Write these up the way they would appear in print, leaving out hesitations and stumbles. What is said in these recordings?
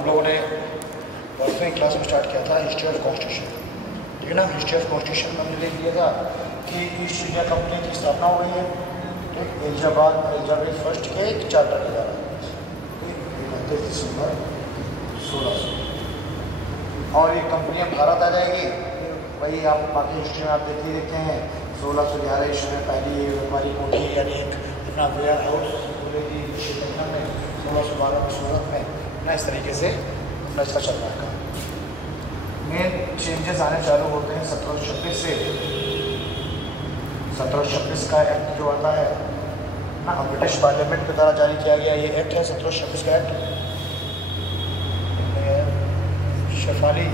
हम लोगों ने परसों क्लास में स्टार्ट किया था हिस्ट्री ऑफ कॉन्स्टिट्यूशन, ठीक है ना। हिस्ट्री ऑफ कॉन्स्टिट्यूशन में हमने देख लिया था कि ईस्ट इंडिया कंपनी की स्थापना हुई है, ठीक, एलिजाबेथ फर्स्ट के एक चार्टर के द्वारा 31 दिसंबर 1600। और ये कंपनी भारत आ जाएगी, वही आप बाकी हिस्ट्री में आप देखते हैं 1611 ईस्वी में पहली व्यापारी कोठी यानी एक अपना वेयर हाउस में 1612 में सूरत में ना, इस तरीके से अपना इसका चल रहा है। मेन चेंजेस आने चालू होते हैं 1726 से। 1726 का एक्ट जो आता है ना, ब्रिटिश पार्लियामेंट के द्वारा जारी किया गया ये एक्ट है 1726 का एक्ट। शेफाली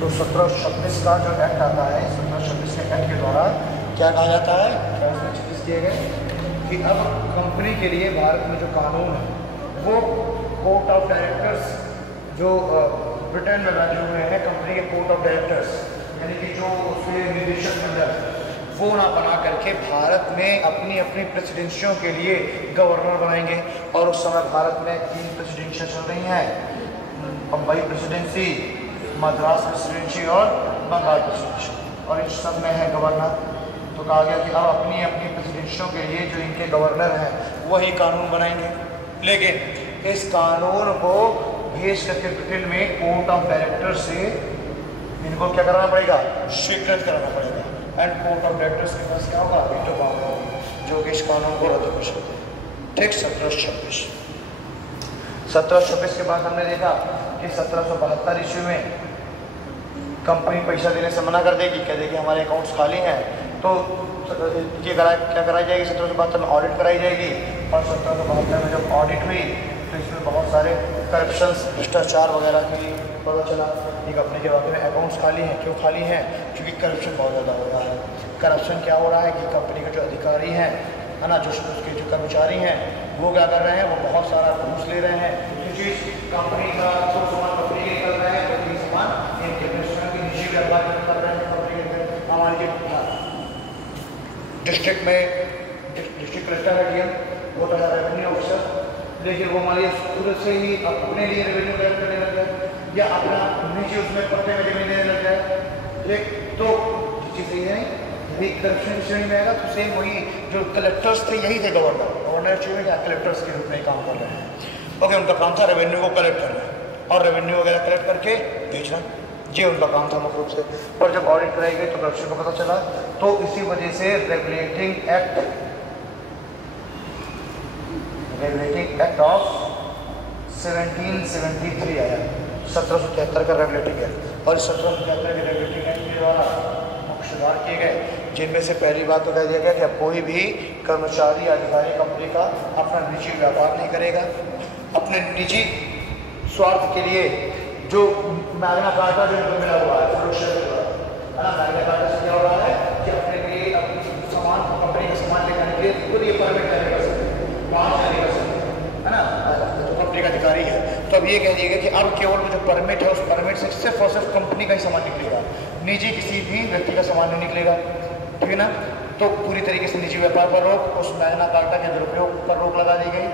तो 1726 का जो एक्ट आता है, 1726 के एक्ट के द्वारा क्या कहा जाता है, चेंजेस किए गए कि अब कंपनी के लिए भारत में जो कानून है वो कोर्ट ऑफ डायरेक्टर्स जो ब्रिटेन में बैठे हुए हैं, कंपनी के कोर्ट ऑफ डायरेक्टर्स यानी कि जो उसके निदेशक मंडल, वो ना बना करके भारत में अपनी अपनी प्रेसिडेंसियों के लिए गवर्नर बनाएंगे। और उस समय भारत में 3 प्रेसिडेंसियाँ चल रही हैं, बम्बई प्रेसिडेंसी, मद्रास प्रेसिडेंसी और बंगाल प्रेसिडेंसी, और इन सब में है गवर्नर। तो कहा गया कि अब अपनी अपनी प्रेसिडेंसियों के लिए जो इनके गवर्नर हैं वही कानून बनाएंगे, लेकिन इस कानून को भेज करके ब्रिटेन में कोर्ट ऑफ डायरेक्टर से इनको क्या कराना पड़ेगा, स्वीकृत कराना पड़ेगा। एंड कोर्ट ऑफ डायरेक्टर्स के पास क्या होगा, वीटो पावर होगा, जो कि इस कानून को रद्द कर सकते हैं, ठीक। 1726 के बाद हमने देखा कि 1772 ईस्वी में कंपनी पैसा देने से मना कर देगी, कह देगी हमारे अकाउंट्स खाली हैं, तो ये क्या कराई जाएगी, 1772 में ऑडिट कराई जाएगी। और 1772 में जब ऑडिट हुई तो इसमें बहुत सारे करप्शंस, भ्रष्टाचार वगैरह की पता चला कि कंपनी के वाकई में अकाउंट्स खाली हैं। क्यों खाली हैं, क्योंकि करप्शन बहुत ज़्यादा हो रहा है। करप्शन क्या हो रहा है कि कंपनी के जो अधिकारी हैं, है ना, जो उसके जो कर्मचारी हैं, वो क्या कर रहे हैं, वो बहुत सारा घूस ले रहे हैं, क्योंकि कंपनी का जो सामान कंपनी के निकल रहे हैं तो ये सामान इनके निजी व्यापार कर रहे हैं। कंपनी के हमारे डिस्ट्रिक्ट में डिस्ट्रिक्ट कलेक्टर है डीएम, वो तो है रेवेन्यू ऑफिसर, लेकिन वो हमारे सूरत से ही अपने लिए रेवेन्यू कलेक्ट करने लग गए या अपना नीचे उसमें पट्टे में जमीन देने लग गए, ठीक। तो चीज़ सही है, यदि करप्शन श्रेणी में आएगा तो सेम वही जो कलेक्टर्स थे यही थे गवर्नर श्रेणी में कलेक्टर्स के रूप में काम कर रहे हैं। ओके, उनका काम था रेवेन्यू को कलेक्ट करना और रेवेन्यू वगैरह कलेक्ट करके बेचना, ये उनका काम था मुख्य रूप से। पर जब ऑडिट कराई गई तो करप्शन को पता चला, तो इसी वजह से रेगुलेटिंग एक्ट ऑफ 1773 आया, 1773 का रेगुलेटिंग एक्ट। और 1773 के रेगुलेटिंग एक्ट के द्वारा मुख्य सुधार किए गए, जिनमें से पहली बात तो कह दिया गया कि अब कोई भी कर्मचारी अधिकारी कंपनी का अपना निजी व्यापार नहीं करेगा, अपने निजी स्वार्थ के लिए जो मैग्ना कार्टा जो इनको मिला हुआ है, है ना, मैग्ना कार्टा से क्या हो रहा है कि अपने लिए अपनी सामान कंपनी का सामान लेकर के खुद ये परमिट जारी कर सकते हैं, वहाँ जारी कर सकते हैं, है ना, जो कंपनी का अधिकारी है। तो अब ये कह दिया गया कि अब केवल जो परमिट है उस परमिट से सिर्फ और सिर्फ कंपनी का ही सामान निकलेगा, निजी किसी भी व्यक्ति का सामान नहीं निकलेगा, ठीक है ना। तो पूरी तरीके से निजी व्यापार पर रोक, उस मैग्ना कार्टा के दुरुपयोग पर रोक लगा दी गई।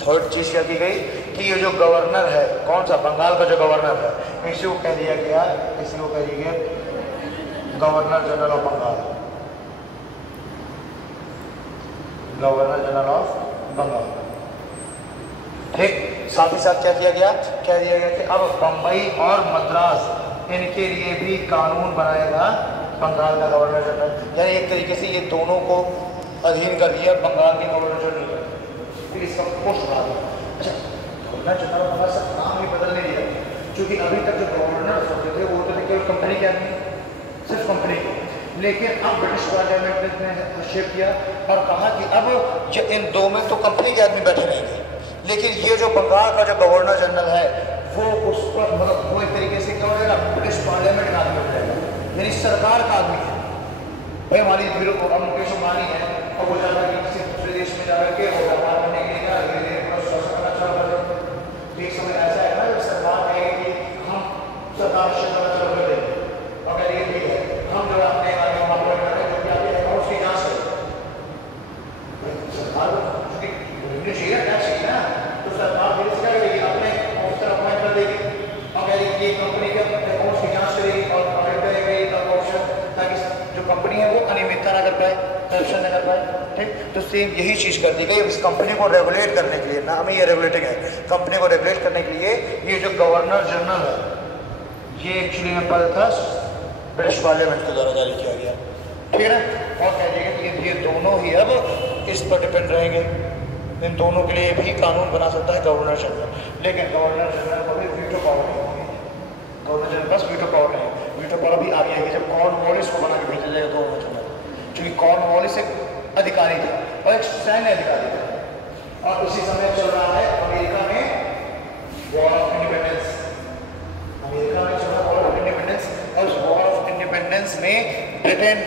थर्ड चीज़ क्या की गई कि ये जो गवर्नर है, कौन सा, बंगाल का जो गवर्नर है, इसी को कह दिया गया governor general of Bengal, governor general of Bengal, ठीक। साथ ही साथ क्या किया गया, कह दिया गया कि अब बम्बई और मद्रास इनके लिए भी कानून बनाएगा बंगाल का गवर्नर जनरल, यानी एक तरीके से ये दोनों को अधीन कर दिया बंगाल के गवर्नर जनरल, फिर इसका पोस्ट बना दिया। अच्छा, गवर्नर जनरल हमारा सब नाम भी बदल नहीं दिया, क्योंकि अभी तक जो गवर्नर होते थे वो होते थे केवल कंपनी के आदमी, सिर्फ कंपनी के, लेकिन अब ब्रिटिश पार्लियामेंट ने हस्तक्षेप किया और कहा कि अब इन दो में तो कंपनी के आदमी बैठे रहेंगे, लेकिन ये जो बंगाल का जो गवर्नर जनरल है वो उस पर मतलब वो एक तरीके से क्या हो जाएगा, ब्रिटिश पार्लियामेंट का आदमी हो जाएगा, यानी सरकार का आदमी है। भाई हमारी मुकेश अंबानी है और वो जाता है कि किसी दूसरे देश में जाकर के वो व्यापार करने के लिए एक समय ऐसा है ना जब सरकार कहेगी कि हम सरकार से चालू कर देंगे, अगर ये ठीक है हम जो अपने ऑपरेट करें जो कि आपके अकाउंट्स की जाँच करें, सरकार को चाहिए करप्शन नहीं कर पाए। ठीक, तो सेम यही चीज़ कर दी गई इस कंपनी को रेगुलेट करने के लिए, नाम ही ये रेगुलेटिंग है, कंपनी को रेगुलेट करने के लिए ये जो गवर्नर जनरल है ये एक्चुअली में पद था ब्रिटिश पार्लियामेंट के द्वारा जारी किया गया। ठीक है ना, और कह दिया कि ये दोनों ही अब इस पर डिपेंड रहेंगे, इन दोनों के लिए भी कानून बना सकता है गवर्नर जनरल, लेकिन गवर्नर जनरल को भी वीटो पावर नहीं होगी, गवर्नर जनरल पास वीटो पावर नहीं है। वीटो पावर भी आ गया है जब कॉर्नवालिस को बना के भेजा जाएगा गवर्नर जनरल, क्योंकि कॉर्नवालिस एक अधिकारी था और एक सैन्य अधिकारी था, और उसी समय चल रहा है अमेरिका में वॉर ऑफ इंडिपेंडेंस, अमेरिका में चल रहा वॉर ऑफ इंडिपेंडेंस, और उस वॉर ऑफ इंडिपेंडेंस में ब्रिटेन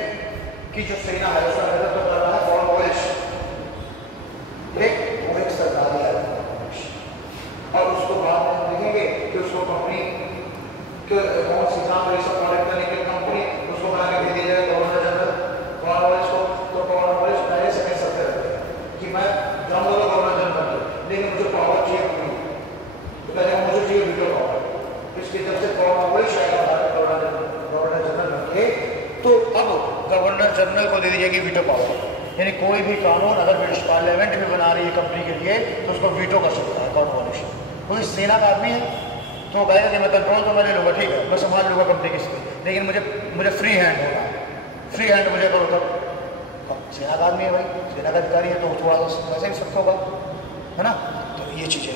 की जो सेना है उसका नेतृत्व कर रहा है कॉर्नवालिस, वो एक सरकारी है, और उसको बाद में देखेंगे कि उसको कंपनी के कौन सी काम ये सब प्रोडक्ट करने के कंपनी उसको बना के भेज दिया जाएगा गवर्नर जनरल कॉर्नवालिस को, तो कॉर्नवालिस पहले से कह सकते हैं कि मैं जाऊंगा गवर्नर जनरल, लेकिन मुझे पावर चाहिए पूरी, तो कहते हैं मुझे चाहिए वीटो पावर। इसके जब से कॉर्नवालिस आएगा गवर्नर जनरल के, तो अब गवर्नर जनरल को दे दी जाएगी वीटो पावर, यानी कोई भी कानून अगर ब्रिटिश पार्लियामेंट भी बना रही है कंपनी के लिए तो उसको वीटो कर सकता है कॉर्नवालिस। कोई सेना का आदमी है तो कहेगा कि मैं कंट्रोल तो मैं ले लूँगा, ठीक है मैं संभाल लूँगा कंपनी की, लेकिन मुझे फ्री हैंड होगा, फ्री हैंड मुझे करो, तब सेना का आदमी है भाई, सेना का अधिकारी है तो थोड़ा सा वैसे भी सख्त होगा, है ना। तो ये चीज़ है,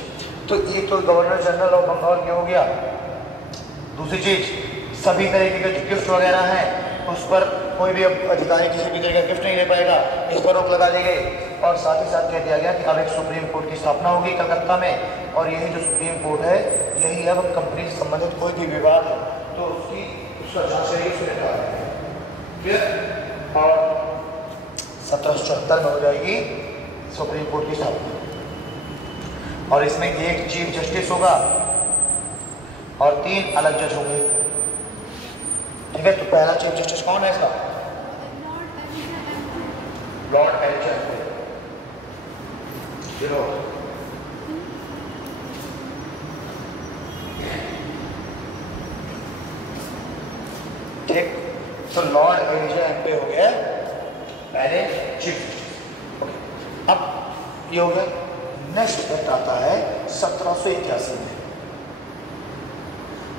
तो ये तो गवर्नर जनरल ऑफ बंगाल क्या हो गया। दूसरी चीज़, सभी तरीके के जो गिफ्ट वगैरह हैं उस पर कोई भी अधिकारी किसी भी तरह का गिफ्ट नहीं ले पाएगा, इस पर रोक लगा दी गई, और साथ ही साथ कह दिया गया कि अब एक सुप्रीम कोर्ट की स्थापना होगी कलकत्ता में, और यही जो सुप्रीम कोर्ट है यही अब कंपनी से संबंधित कोई भी विवाद है तो उसका जांच से सुनेगा। फिर और 1774 में हो जाएगी सुप्रीम कोर्ट की स्थापना, और इसमें एक चीफ जस्टिस होगा और 3 अलग जज होंगे। ठीक है, तो पहला चीफ जस्टिस कौन है इसका, लॉर्ड एलिजा। ठीक, तो लॉर्ड एलिजा एमपी हो गया पहले चीफ जस्टिस। ओके, अब ये हो गया। नेक्स्ट एक्ट आता है 1781 में,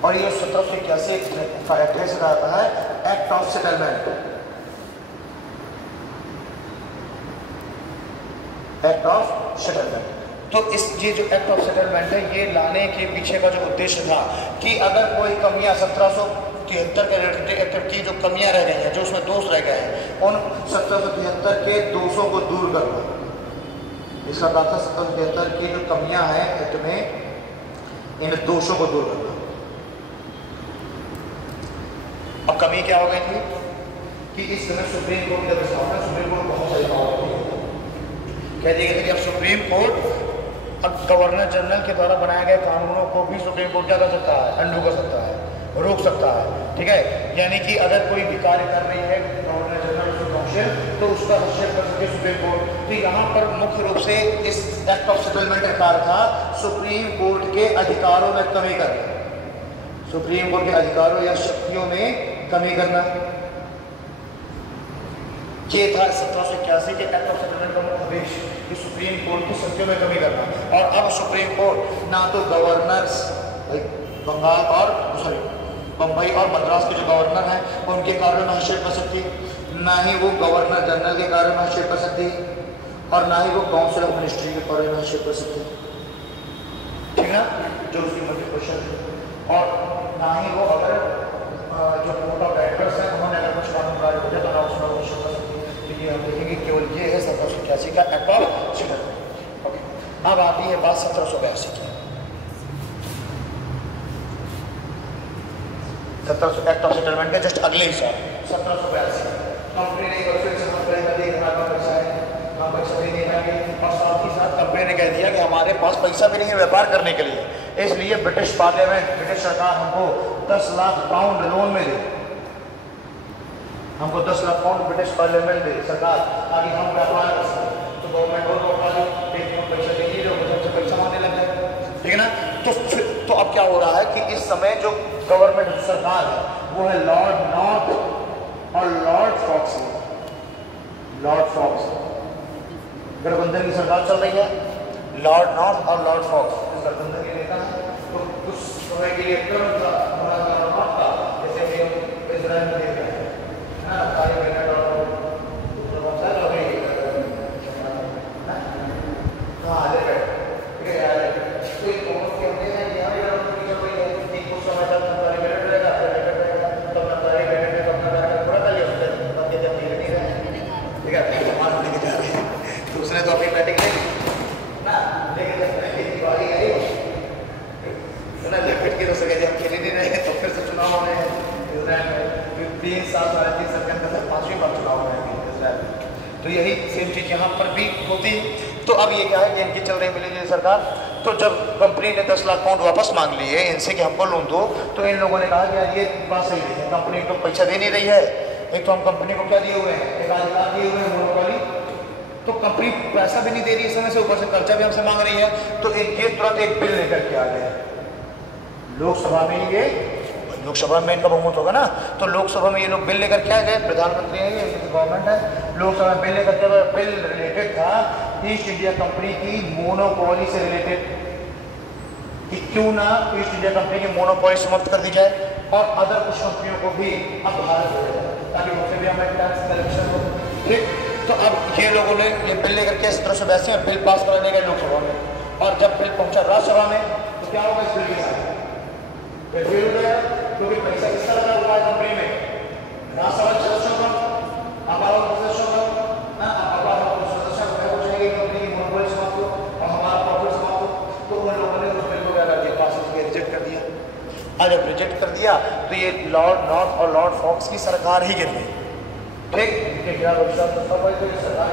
और ये 1781 का एक्ट कैसे आता है, act of settlement, act of settlement. तो इस ये जो एक्ट ऑफ सेटलमेंट है ये लाने के पीछे का जो उद्देश्य था कि अगर कोई कमियां 1773 के रिलेटेड की जो कमियां रह गई हैं, जो उसमें दोष रह गए हैं, उन 1773 के दोषों को दूर करना। इसका बात था 1773 की जो कमियां हैं एक्ट में, इन दोषों को दूर करना। अब कमी क्या हो गई थी कि इस समय सुप्रीम कोर्ट जब स्थापना, सुप्रीम कोर्ट बहुत सारी पावर थी, कह दिया गया कि अब सुप्रीम कोर्ट अब गवर्नर जनरल के द्वारा बनाए गए कानूनों को भी सुप्रीम कोर्ट क्या कर सकता है, अंडू कर सकता है, रोक सकता है। ठीक है, यानी कि अगर कोई भी कार्य कर रही है गवर्नर जनरल काउंसिल तो उसका हस्तक्षेप कर सकती है सुप्रीम कोर्ट। तो यहाँ पर मुख्य रूप से इस एक्ट ऑफ सेटलमेंट का कार्य था सुप्रीम कोर्ट के अधिकारों में कमी करना, सुप्रीम कोर्ट के अधिकारों या शक्तियों में कमी करना। ये था 1781 के एक्ट ऑफ सेटलमेंट का मुख्य उद्देश्य कि सुप्रीम कोर्ट की शक्तियों में कमी करना। और अब सुप्रीम कोर्ट ना तो गवर्नर्स बंगाल और बम्बई और मद्रास के जो गवर्नर हैं उनके कार्यों में हस्तक्षेप कर सकती, ना ही वो गवर्नर जनरल के कार्यों में हस्तक्षेप कर सकती, और ना ही वो काउंसिल ऑफ मिनिस्ट्री के कार्यों में हस्तक्षेप कर सकती। ठीक ना, जो उसकी मुख्य क्वेश्चन है। और ना ही वो अगर जो कोर्ट ऑफ डायरेक्टर्स हैं उन्होंने अगर कुछ कानून कार्य हो जाए तो ना उसमें हस्तक्षेप कर सकती है। तो ये हम देखेंगे केवल ये है 1781 का एक्ट ऑफ सेटलमेंट। ओके, अब आती है बात 1782 की। 1700 एक्ट ऑफ सेटलमेंट के जस्ट अगले ही साल 1782 कंपनी ने फिर से और साथ ही साथ कंपनी ने कह दिया कि हमारे पास पैसा भी नहीं है व्यापार करने के लिए, इसलिए ब्रिटिश पार्लियामेंट, ब्रिटिश सरकार हमको 10 लाख पाउंड लोन में दे, हमको 10 लाख पाउंड ब्रिटिश पार्लियामेंट दे सरकार, ताकि हम व्यापार कर सकें। तो गवर्नमेंट और पैसा दीजिए जो मुझे पैसा मांगने लग जाए। ठीक है ना, तो अब क्या हो रहा है कि इस समय जो गवर्नमेंट सरकार है वो है लॉर्ड नॉर्थ और लॉर्ड फॉक्सली। लॉर्ड फॉक्स, गठबंधन की सरकार चल रही है, लॉर्ड नॉर्थ और लॉर्ड फॉक्स इस गठबंधन के नेता हैं। तो कुछ समय के लिए ट्रम्प का जैसे इजराइल में देख रहे हैं तो यही सेम चीज़ यहाँ पर भी होती। तो अब ये क्या है कि इनकी चल रही मिली सरकार। तो जब कंपनी ने 10 लाख पाउंड वापस मांग लिए इनसे कि हमको लोन दो, तो इन लोगों ने कहा कि यार ये बात सही नहीं है, कंपनी तो पैसा दे नहीं रही है। एक तो हम कंपनी को क्या दिए हुए हैं, एक अधिकार दिए हुए हैं मोनोपोली, तो कंपनी पैसा भी नहीं दे रही है समय से, ऊपर से खर्चा भी हमसे मांग रही है। तो ये तुरंत एक बिल लेकर के आ गए लोकसभा में। ये लोकसभा में इनका बहुमत होगा ना, तो लोकसभा में ये लोग बिल लेकर क्या गए, प्रधानमंत्री है ये, गवर्नमेंट है, लोकसभा में बिल लेकर के बिल रिलेटेड था ईस्ट इंडिया कंपनी की मोनोपोली से रिलेटेड, कि क्यों ना ईस्ट इंडिया कंपनी की मोनोपोली समाप्त कर दी जाए और अदर कुछ कंपनियों को भी अब भारत हो जाए ताकि उनसे भी हमें टैक्स कलेक्शन हो। ठीक, तो अब ये लोगों ने ये बिल लेकर के 1782 में बिल पास कराने गए लोकसभा में, और जब बिल पहुंचा राज्यसभा में तो क्या होगा इस बिल के साथ, फेल हो गया क्योंकि पैसा किसका लगा हुआ है कंपनी में, राज्यसभा सदस्यों का, हमारा सदस्यों का, सदस्य हो जाएगी कंपनी की मोनोपोली समाप्त हो और हमारा प्रॉफिट समाप्त हो। तो उन लोगों ने उस बिल को क्या कर दिया, पास करके रिजेक्ट कर दिया। और जब रिजेक्ट कर दिया तो ये लॉर्ड नॉर्थ और लॉर्ड फॉक्स की सरकार ही गिर गई। ठीक, सरकार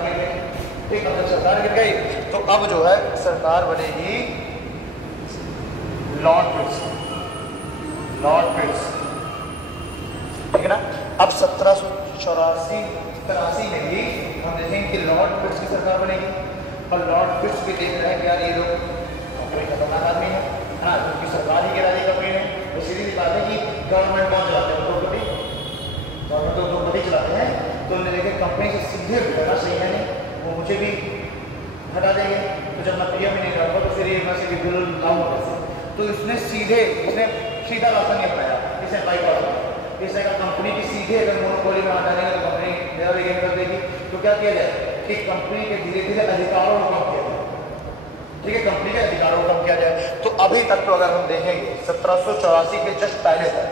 गिर गई। ठीक, अब जब सरकार गिर गई तो अब जो है सरकार बनेगी लॉर्ड पिट्स, लॉर्ड पिट्स, ठीक है ना। अब 1784 में ही हम देखेंगे कि लॉर्ड पिट्स की सरकार बनेगी, और लॉर्ड पिट्स भी देख रहे हैं कि यार ये लोग कोई खतरनाक आदमी है ना, क्योंकि सरकार ही गिरा दी कंपनी ने। तो सीधी सी बात है कि गवर्नमेंट कौन चलाते हैं, उद्योगपति, गवर्नमेंट तो उद्योगपति चलाते हैं। तो उन्होंने देखे कंपनी से सीधे हटाना सही है नहीं, वो मुझे भी हटा देंगे, तो जब मैं पीएम ही नहीं रहूँगा तो फिर ये मैं से बिल लाऊँ कैसे। तो इसने सीधा रास्ता नहीं अपनाया, इसने बाईपास किया। इसने कहा कंपनी की सीधे अगर मोनोपोली में हटा देंगे तो कंपनी मेरा भी गेम कर देगी। तो क्या किया जाए कि कंपनी के धीरे धीरे अधिकारों को कम किया जाए। ठीक है, कंपनी के अधिकारों को कम किया जाए। तो अभी तक तो अगर हम देखेंगे 1784 के जस्ट पहले तक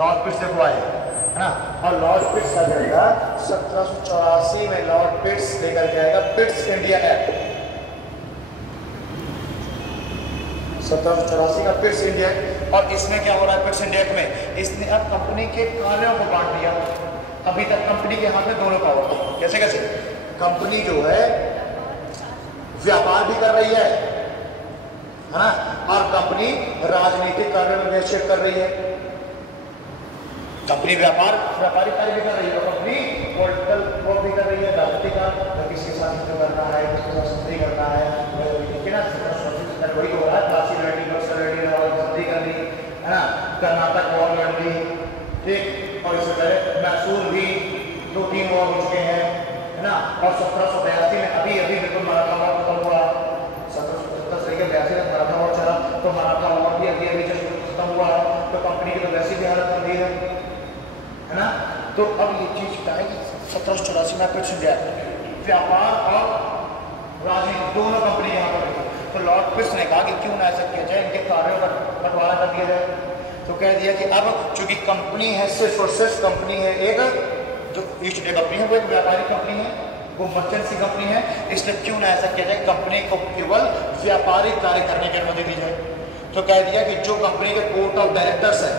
लॉर्ड पिट्स देखो आए है ना, और लॉर्ड पिट्स का जाएगा 1784 में लॉर्ड पिट्स लेकर के आएगा पिट्स इंडिया एक्ट, 1784 का पिट्स इंडिया एक्ट। और इसमें क्या हो रहा है पिट्स इंडिया एक्ट में, इसने अब कंपनी के कार्यों को बांट दिया। अभी तक कंपनी के हाथ में दोनों पावर थे। कैसे कैसे, कंपनी जो है व्यापार भी कर रही है ना, और कंपनी राजनीतिक कार्यों में निश्चित कर रही है। कंपनी व्यापारिक कार्य भी कर रही है, तो कंपनी पॉलिटिकल वर्क भी कर रही है, राजनीतिक कार्य, किसके साथ जो करना है, किसके साथ संधि करना है, वही हो रहा है। काशी लड़ी, बक्सर लड़ी, संधि कर ली है ना, कर्नाटक वॉर लड़ ली। ठीक, और इससे पहले मैसूर भी 2-3 वॉर हो चुके हैं है ना। और 1782 में अभी बिल्कुल मराठा वॉर खत्म हुआ, 1782 तक मराठा वॉर चला, तो मराठा वॉर भी अभी जस्ट खत्म हुआ है। तो कंपनी की तो वैसी भी हालत बन गई है ना। तो अब ये चीज क्या है कि 1784 में पिट्स इंडिया व्यापार और राजनीति दोनों कंपनी यहाँ पर रही। तो लॉर्ड पिट्स ने कहा कि क्यों ना ऐसा किया जाए, इनके कार्यों का बंटवारा कर दिया जाए। तो कह दिया कि अब चूंकि कंपनी है सिर्फ और सिर्फ कंपनी है, एक जो ईस्ट इंडिया कंपनी है वो एक व्यापारिक कंपनी है, वो मर्चेंसी कंपनी है, इसलिए क्यों ना ऐसा किया जाए, कंपनी को केवल व्यापारिक कार्य करने की अनुमति दी जाए। तो कह दिया कि जो कंपनी के बोर्ड ऑफ डायरेक्टर्स है,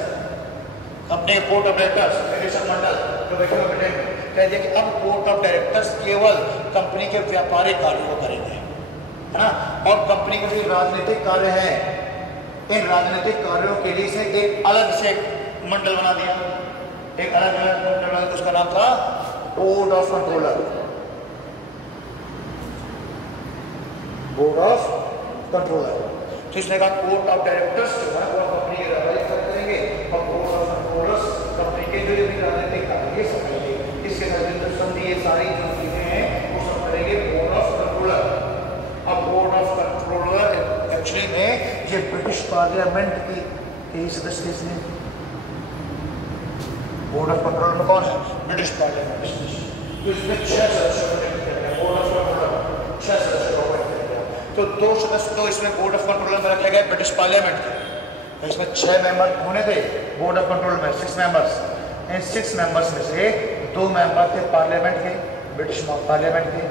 कंपनी के बोर्ड ऑफ डायरेक्टर्स निदेशक मंडल जो कह दिया कि अब बोर्ड ऑफ डायरेक्टर्स केवल कंपनी के व्यापारिक कार्यों को करेंगे है ना। और कंपनी के जो राजनीतिक कार्य हैं, इन राजनीतिक कार्यों के लिए से एक अलग से मंडल बना दिया, एक अलग मंडल, उसका नाम था board of controller, board of controller. तो इसने कहा बोर्ड ऑफ डायरेक्टर्स जो है वो कंपनी के व्यापारिक कार्य करेंगे, और बोर्ड ऑफ कंट्रोलर्स कंपनी के जो भी राजनीतिक कार्य ये सब करेंगे। इसके साथ संधि ये सारी जो चीजें हैं जे ब्रिटिश पार्लियामेंट की 23 सदस्य इसमें बोर्ड ऑफ कंट्रोल में कौन है? British parliament. तो इसमें 6 सदस्य बोर्ड ऑफ कंट्रोल 6 सदस्य तो 2 सदस्य तो इसमें बोर्ड ऑफ कंट्रोल में रखे गए ब्रिटिश पार्लियामेंट के, तो इसमें 6 मेंबर होने थे बोर्ड ऑफ कंट्रोल में, 6 मेंबर्स। इन 6 मेंबर्स में से 2 मेंबर थे पार्लियामेंट के, ब्रिटिश पार्लियामेंट के,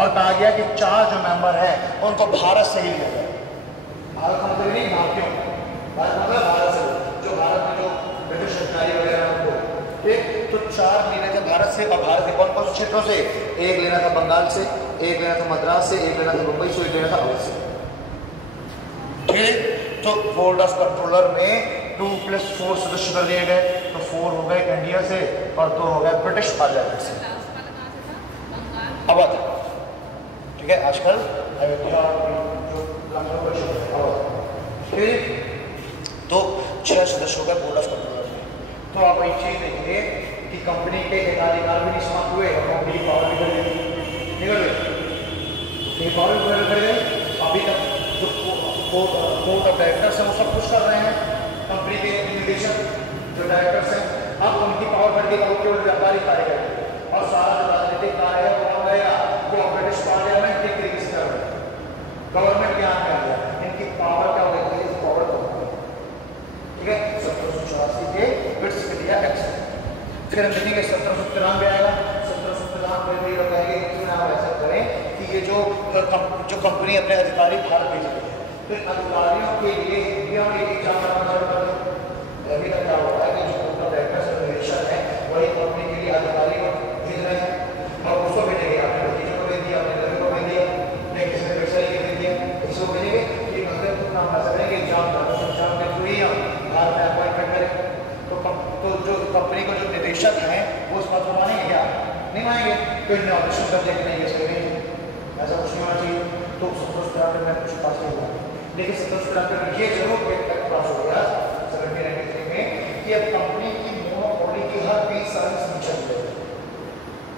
और कहा गया कि 4 जो मेंबर हैं उनको भारत से ही लिया गया। भारत मतलब नहीं भारतीयों, भारत मतलब भारत से, जो भारत में जो ब्रिटिश अधिकारी वगैरह उनको, ठीक। तो 4 लेने थे भारत से, और भारत के कौन कौन से क्षेत्रों से? एक लेना था बंगाल से, एक लेना था मद्रास से, एक लेना था मुंबई से, एक लेना था अवध से, ठीक। तो बोर्ड ऑफ कंट्रोलर में 2 + 4 सदस्य कर दिए गए, तो 4 हो गए इंडिया से और 2 हो गए ब्रिटिश पार्लियामेंट से। अवध, ठीक है, आजकल अयोध्या जो ठीक। तो 6 सदस्य हो गए बोर्ड ऑफ कंट्रोलर में। तो आप एक चीज देखिए कि कंपनी के एकाधिकार भी नहीं समाप्त हुए, कंपनी की पावर भी बढ़ गई, निकल गई, पावर भी बढ़ गई। अभी तक जो बोर्ड ऑफ डायरेक्टर्स हैं वो सब कुछ कर रहे हैं, कंपनी के निदेशक जो डायरेक्टर्स हैं, अब उनकी पावर बढ़ गई, अब केवल व्यापारिक कार्य करेंगे, और सारा जो राजनीतिक कार्य है वो गया वो ब्रिटिश पार्लियामेंट के तरीके से कर रहे हैं, गवर्नमेंट के हाथ में आ गया, इनकी पावर क्या हो गई? पावर कम हो गई, ठीक है। 1784 के ब्रिटिश इंडिया एक्ट। फिर हम देखेंगे 1793 आएगा, 1793 में ये कहेंगे कि आप ऐसा करें कि ये जो कंपनी अपने अधिकारी भारत भेजेगी, तो अधिकारियों के लिए इंडिया में एक एग्जाम करना चालू कर दो। अभी तक क्या होता है कि जो बोर्ड ऑफ डायरेक्टर्स निदेशक है वही कंपनी के लिए अधिकारी को भेज रहे हैं, और उसको भेजेंगे, आपने भतीजों को भेज दिया, अपने लड़के को भेज दिया, नहीं किसी ने पैसा ही भेज दिया, इसको भेजेंगे कि अगर तुम नाम ऐसा करेंगे एग्जाम के थ्रू ही हम भारत में अपॉइंटमेंट करें, तो जो कंपनी को जो निदेशक हैं वो इस बात को मानेंगे क्या? नहीं मानेंगे, तो इन्हें ऑडिशन कर देंगे, नहीं ऐसा नहीं, ऐसा कुछ नहीं होना चाहिए। तो 1793 में कुछ पास नहीं हुआ, लेकिन 1793 में ये जरूर पास हो गया 1793 में कि अब कंपनी की मोनोपोली की हर 20 साल में समीक्षा की जाएगी।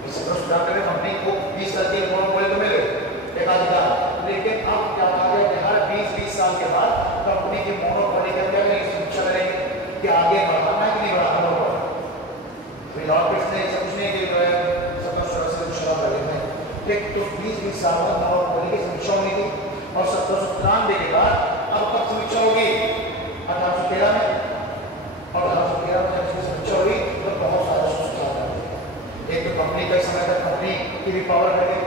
1793 में कंपनी को 20 साल की मोनोपोली तो मिले एकाधिकार, लेकिन अब क्या कहा गया कि हर 20-20 साल के बाद कंपनी की मोनोपोली का क्या समीक्षा करेंगे कि आगे बढ़ाना है कि नहीं बढ़ाना होगा। ठीक, तो 20-20 साल में मोनोपोली की समीक्षा होनी थी, और 1793 के बाद अब कब समीक्षा होगी? 1813 में, और 1813 में जब इसकी समीक्षा हुई तो बहुत सारे सुधार हुए। एक तो कंपनी कई समय तक कंपनी की भी पावर बढ़ गई,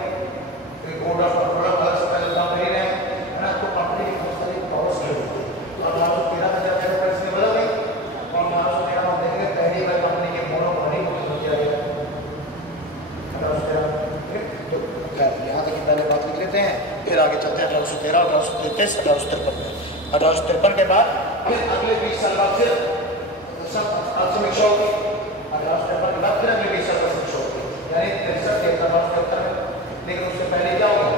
बोर्ड ऑफ कंट्रोलर अलग से पहले काम कर रहे हैं, है ना, तो कंपनी की बहुत सारी पावर्स बढ़ गई। 1813 में जब परिस्थिति बदल गई, और 1813 में देखेंगे पहली बार कंपनी के मोनोपोली को खत्म किया गया। 1813 यहाँ तक पहले बात लिख लेते हैं, फिर आगे चलते हैं 1813, 1833, 1853 में। 1853 के बाद फिर अगले 20 साल बाद फिर समीक्षा होगी, 1853 के बाद फिर अगले 20 साल बाद समीक्षा होगी, यानी 63, 1873 में। लेकिन उससे पहले क्या होगा?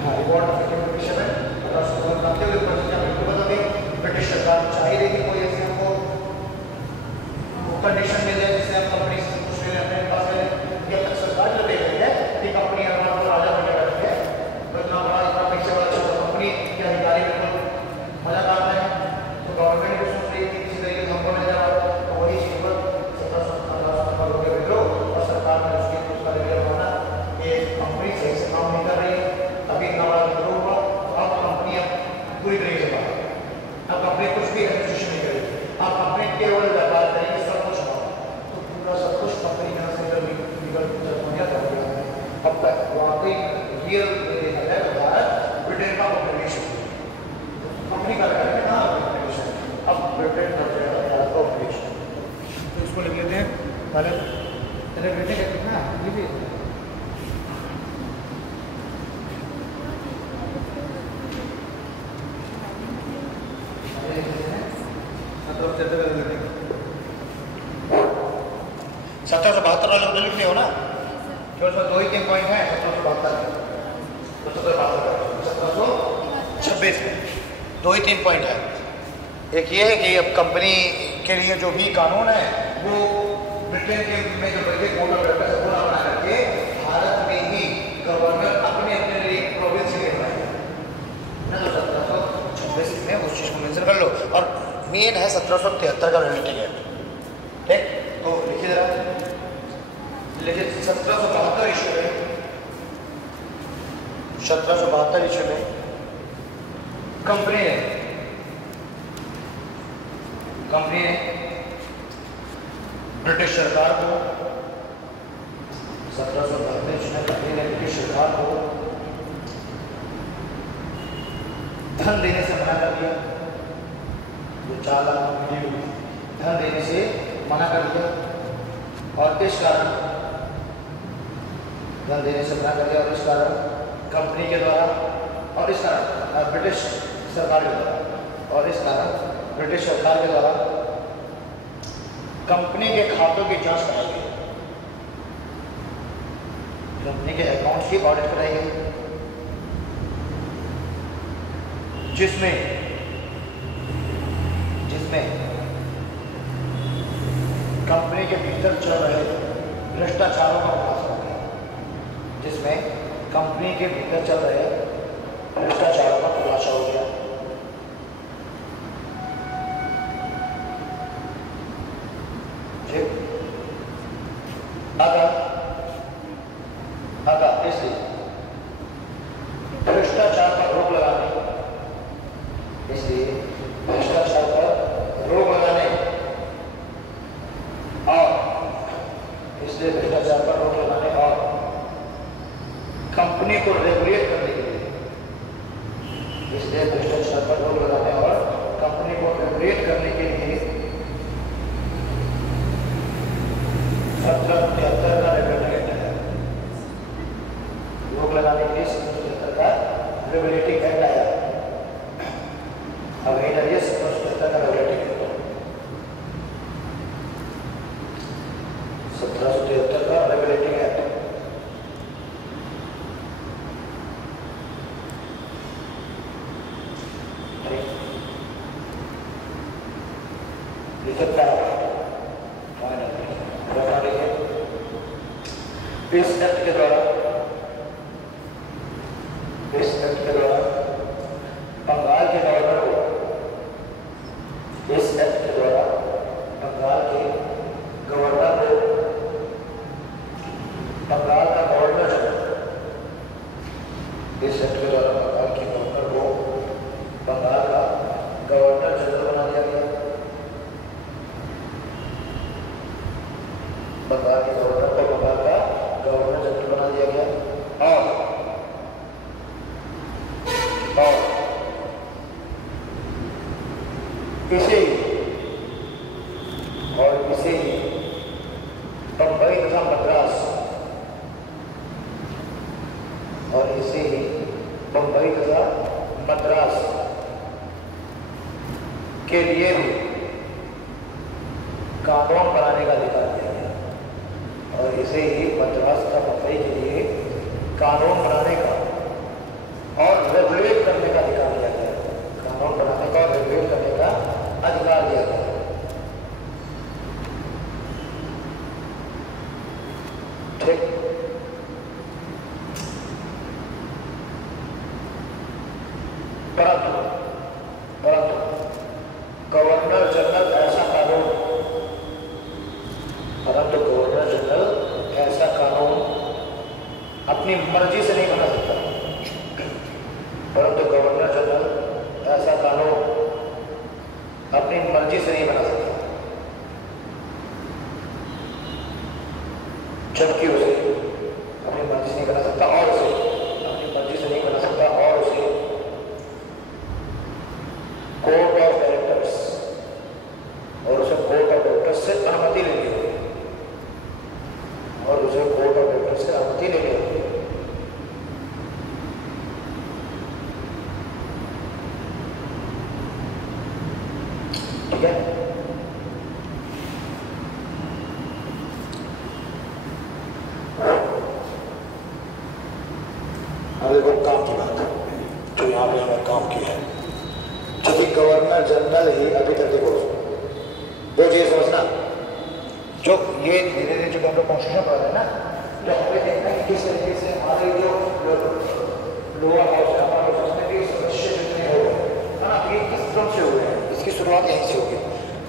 हाँ, रिवॉर्ड ऑफ इंडिपेंडेंस में 1857 क्रांति हुई, परिस्थितियाँ बिल्कुल बदल गई। ब्रिटिश सरकार चाहिए कि कोई ऐसे हमको कंडीशन मिल जाए जिससे हम कंपनी से कुछ ले अपने पास ले, जब तक सरकार जो देख रही है कि कंपनी हमारा राजा बने बैठी है, तो इतना बड़ा इतना पैसे वाला छोटा कंपनी के अधिकारी बिल्कुल मजा करते हैं, तो गवर्नमेंट भी सोच रही है कि किसी तरीके से हमको नहीं जा रहा, तो वही चीज पर 1770 लोग विद्रोह, और सरकार ने उसकी उसका रिव्यू बनाना कि कंपनी सही से काम नहीं कर रही है, तभी इतना बड़ा विद्रोह हुआ। अब कंपनी पूरी तरीके से बाहर, अब कंपनी कुछ भी एडमिनिस्ट्रेशन नहीं करेगी, अब कंपनी केवल व्यापार करेगी, सब कुछ होगा, तो पूरा सब कुछ कंपनी यहाँ से दुनिया कर दिया है। अब तक वाकई रियल देखा जाए तो भारत ब्रिटेन का उपनिवेश है, कंपनी का लगा है कहाँ उपनिवेश है, अब ब्रिटेन का भारत का उपनिवेश है। तो इसको लिख लेते हैं पहले, तेरे बेटे का कितना ये भी सत्रह सौ बहत्तर वाले उधर लिखने हो ना, केवल उसमें 2-3 पॉइंट है 1772 तो 1726 2-3 पॉइंट है। एक ये है कि अब कंपनी के लिए जो भी कानून है वो ब्रिटेन के में जो ब्रिटिश बोर्ड ऑफ डायरेक्टर्स है वो बना करके भारत में ही गवर्नर अपने अपने लिए प्रोविंस ले बनाएंगे ना, तो 1700 मेन है 1773 का रेगुलेटिंग एक्ट। ठीक, तो लिखिए जरा, लिखिए 1772 इशू में, 1772 इशू में कंपनी ने ब्रिटिश सरकार को 1772 में कंपनी ने ब्रिटिश सरकार को धन देने से मना कर दिया। जो 4 लाख धन देने से मना कर दिया, और इस कारण धन देने से मना कर दिया, और इस कारण कंपनी के द्वारा, और इस कारण ब्रिटिश सरकार के द्वारा, और इस कारण ब्रिटिश सरकार के द्वारा कंपनी के खातों की जांच कराई गई, कंपनी के अकाउंट्स की ऑडिट कराई गई, जिसमें कंपनी के भीतर चल रहे भ्रष्टाचारों का खुलासा हो गया, जिसमें कंपनी के भीतर चल रहे भ्रष्टाचारों का खुलासा हो गया। अगर इसलिए भ्रष्टाचार पर रोक लगाने, और कंपनी को रेगुलेट करने के लिए, इसलिए भ्रष्टाचार पर रोक लगाने और कंपनी को रेगुलेट करने के लिए 1773 का रेगुलेटिंग एक्ट आया। रोक लगाने के लिए 1773 का रेगुलेटिंग एक्ट आया। अब 1773 का रेगुलेटिंग एक्ट, 1773 का रेगुलेटिंग एक्ट। इस एक्ट के द्वारा बंगाल के गवर्नर को, इस एक्ट के द्वारा बंगाल के गवर्नर को, बंगाल का गवर्नर जनरल, इस एक्ट के द्वारा बंगाल के गवर्नर को बंगाल का गवर्नर जनरल बना दिया गया। बंगाल के गवर्नर को बंगाल का गवर्नर जनरल बना दिया गया, और इसे ही बंबई तथा मद्रास, और इसे ही बंबई तथा मद्रास के लिए भी कानून बनाने का अधिकार दिया गया, और इसे ही मद्रास तथा बंबई के लिए कानून बनाने का और रेगुलेट करने का अधिकार दिया गया, कानून बनाने का और रेगुलेट करने का अधिकार दिया गया। ठीक, परंतु गवर्नर जनरल ऐसा कानून अपनी मर्जी से नहीं बना सकता, परंतु गवर्नर जनरल ऐसा कानून अपनी मर्जी से नहीं बना सकता, जबकि उसे अपनी मर्जी से नहीं बना सकता, और उसे अपनी मर्जी से नहीं बना सकता, और उसे कोर्ट ऑफ डायरेक्टर्स से अनुमति लेनी होगी, और उसे कोर्ट ऑफ डायरेक्टर्स से अनुमति लेनी होगी। ठीक है, देखो काम की बात जो यहाँ पे हमें काम किया है, क्योंकि गवर्नर जनरल ही अभी तक देखो वो ये समझना, जो ये धीरे धीरे जो हम लोग कॉन्स्टिट्यूशन पढ़ रहे हैं ना, तो हमें देखना है कि किस तरीके से हमारे जो लोअर हाउस है, हमारे उसमें भी सदस्य जितने हो गए है ना, ये किस क्रम से हुए हैं, इसकी शुरुआत यहीं से होगी।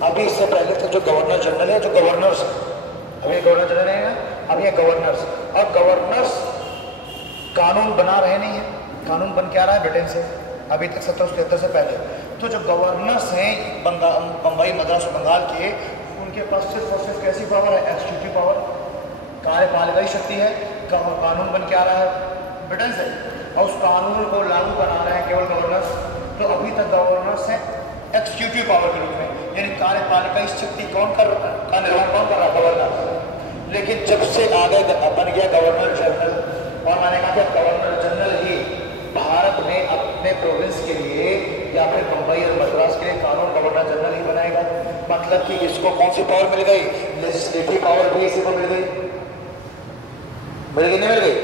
अभी इससे पहले तक जो गवर्नर जनरल है, जो गवर्नर्स, अभी गवर्नर जनरल है, अब ये गवर्नर्स, और गवर्नर्स कानून बना रहे नहीं है, कानून बन के आ रहा है ब्रिटेन से अभी तक 1773 से पहले। तो जो गवर्नर्स हैं बम्बई, मद्रास और बंगाल के, उनके पास सिर्फ और सिर्फ कैसी पावर है? एक्सिक्यूटिव पावर, कार्यपालिका शक्ति है। कानून बन के आ रहा है ब्रिटेन से और उस कानून को लागू करा रहे हैं केवल गवर्नर्स। तो अभी तक गवर्नर्स हैं एक्सिक्यूटिव पावर के रूप में, यानी कार्यपालिका शक्ति कौन कर रहा है, का निर्वहन कौन कर रहा है? गवर्नर। लेकिन जब से आगे बन गया गवर्नर जनरल, और मैंने कहा कि गवर्नर जनरल ही भारत में अपने प्रोविंस के लिए या फिर मुंबई और मद्रास के लिए कानून गवर्नर जनरल ही बनाएगा। मतलब कि इसको कौन सी पावर मिल गई? लेजिस्लेटिव पावर भी इसी को मिल गई, नहीं मिल गई?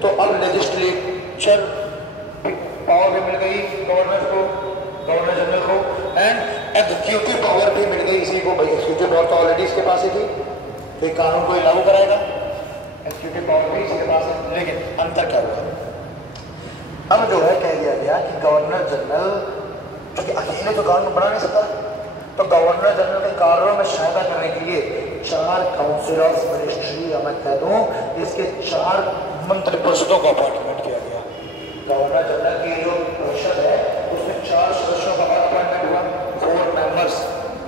तो अब लेजिस्लेचर पावर भी मिल गई गवर्नर को, गवर्नर जनरल को, एंड एग्जीक्यूटिव पावर भी मिल गई इसी को। भाई एग्जीक्यूटिव पावर तो ऑलरेडी इसके पास ही थी, तो कानून को लागू कराएगा, एग्जीक्यूटिव पावर भी इसके पास है। लेकिन अंतर क्या हुआ? अब जो है कह दिया गया कि गवर्नर जनरल क्योंकि अकेले तो कानून बना नहीं सकता, तो गवर्नर जनरल के कार्यों में सहायता करने के लिए 4 काउंसिल ऑफ मिनिस्ट्री, या मैं कह दूं इसके 4 मंत्री परिषदों का अपॉइंटमेंट किया गया। गवर्नर जनरल की जो परिषद है उसमें 4 सदस्यों का अपॉइंटमेंट हुआ, 4 मेंबर्स,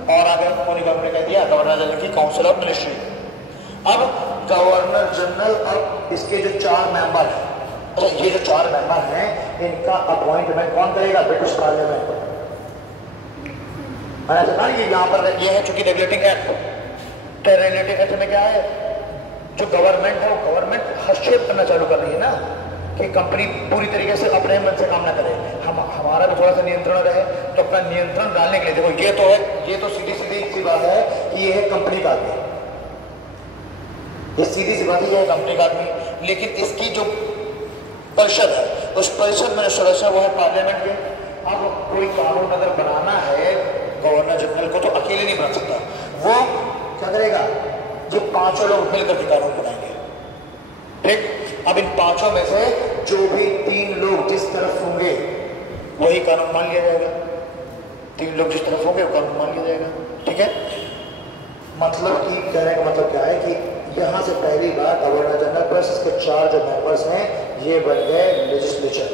और आगे उन्होंने कह दिया गवर्नर जनरल की काउंसिल ऑफ मिनिस्ट्री। अब गवर्नर जनरल और इसके जो 4 मेंबर हैं, ये जो 4 मेंबर हैं इनका अपॉइंटमेंट कौन करेगा? British parliament. मैंने कहा ये यहाँ पर ये है चूंकि रेगुलेटिंग एक्ट, तो रेगुलेटिंग एक्ट में क्या है? जो गवर्नमेंट है वो गवर्नमेंट हस्तक्षेप करना चालू कर रही है ना, कि कंपनी पूरी तरीके से अपने मन से काम ना करे, हमारा भी थोड़ा सा नियंत्रण रहे। तो अपना नियंत्रण डालने के लिए देखो ये तो है, ये तो सीधी सी बात है कि ये है कंपनी का आदमी, ये सीधी सी बात है, ये है कंपनी का आदमी। लेकिन इसकी जो परिषद है, उस परिषद में सदस्य वो है पार्लियामेंट के। अब कोई कानून अगर बनाना है गवर्नर जनरल को तो अकेले नहीं बना सकता, वो क्या करेगा? जो 5 लोग मिलकर के कानून बनाएंगे, ठीक? अब इन 5 में से जो भी 3 लोग जिस तरफ होंगे वही कानून मान लिया जाएगा। 3 लोग जिस तरफ होंगे वो कानून मान लिया जाएगा, ठीक है? मतलब कि कहने का मतलब क्या है कि यहाँ से पहली बार गवर्नर जनरल प्लस इसके 4 जो मेंबर्स हैं ये बन गए लेजिस्लेचर।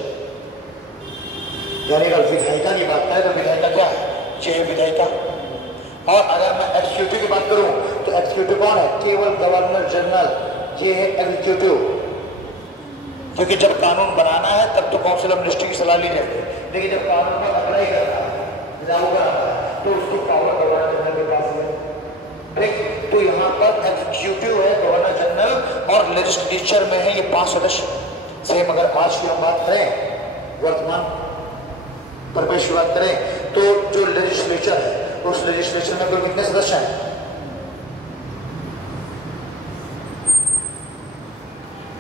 यानी अगर विधायिका की बात करें तो विधायिका क्या है? ये है विधायिका। और अगर मैं एक्सिक्यूटिव की बात करूं तो एक्सिक्यूटिव कौन है? केवल गवर्नर जनरल, ये है एग्जीक्यूटिव। क्योंकि जब कानून बनाना है तब तो काउंसिल ऑफ मिनिस्ट्री की सलाह ली जाएगी, लेकिन जब कानून को अप्लाई करना है, लागू कराना है, तो उसकी पावर गवर्नर जनरल के पास है, ठीक? तो यहाँ पर एग्जीक्यूटिव है गवर्नर जनरल और लेजिस्लेचर में है ये 5 सदस्य। सेम अगर आज की हम बात करें, वर्तमान परिपेक्ष की बात करें, तो जो लेजिस्लेचर है उस लेजिस्लेचर में कुल कितने सदस्य हैं?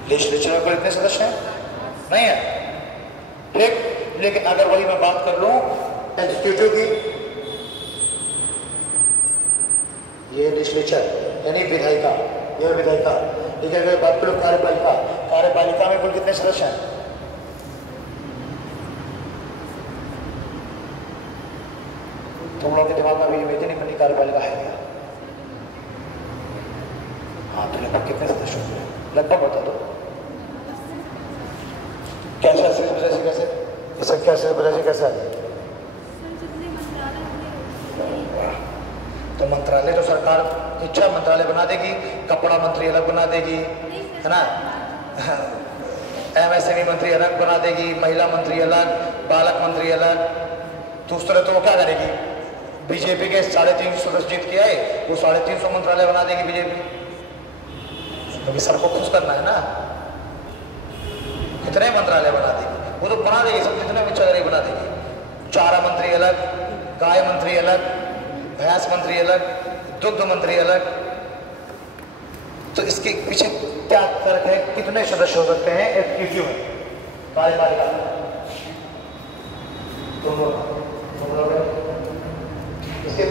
लेजिस्लेचर में कुल कितने सदस्य हैं? नहीं है, ठीक? लेकिन अगर वही मैं बात कर लूं एग्जीक्यूटिव की, ये लेजिस्लेचर यानी विधायिका, ये विधायिका। ठीक है, अगर बात करो कार्यपालिका, कार्यपालिका में कुल कितने सदस्य हैं? तुम लोगों के दिमाग में अभी इमेज नहीं बनी कार्यपालिका है क्या? हाँ, तो लगभग कितने सदस्य होंगे? लगभग बता दो। कैसे? 80 कैसे? इस संख्या 80 कैसे आ गई? तो मंत्रालय तो सरकार शिक्षा मंत्रालय बना देगी, कपड़ा मंत्री अलग बना देगी, है ना? एमएसएमई मंत्री अलग बना देगी, महिला मंत्री अलग, बालक मंत्री अलग। तो उस तरह तो वो क्या करेगी? बीजेपी के 350 सदस्य जीत के आए, वो 350 मंत्रालय बना देगी बीजेपी, क्योंकि सबको खुश करना है ना। कितने मंत्रालय बना देगी? वो तो बना देगी, सब जितने इच्छा करेगी बना देगी। चारा मंत्री अलग, गाय मंत्री अलग, भैंस मंत्री अलग, दुग्ध मंत्री अलग। तो इसके पीछे क्या तर्क है? कितने सदस्य हो सकते हैं एग्जीक्यूटिव में? कार्यपालिका इसके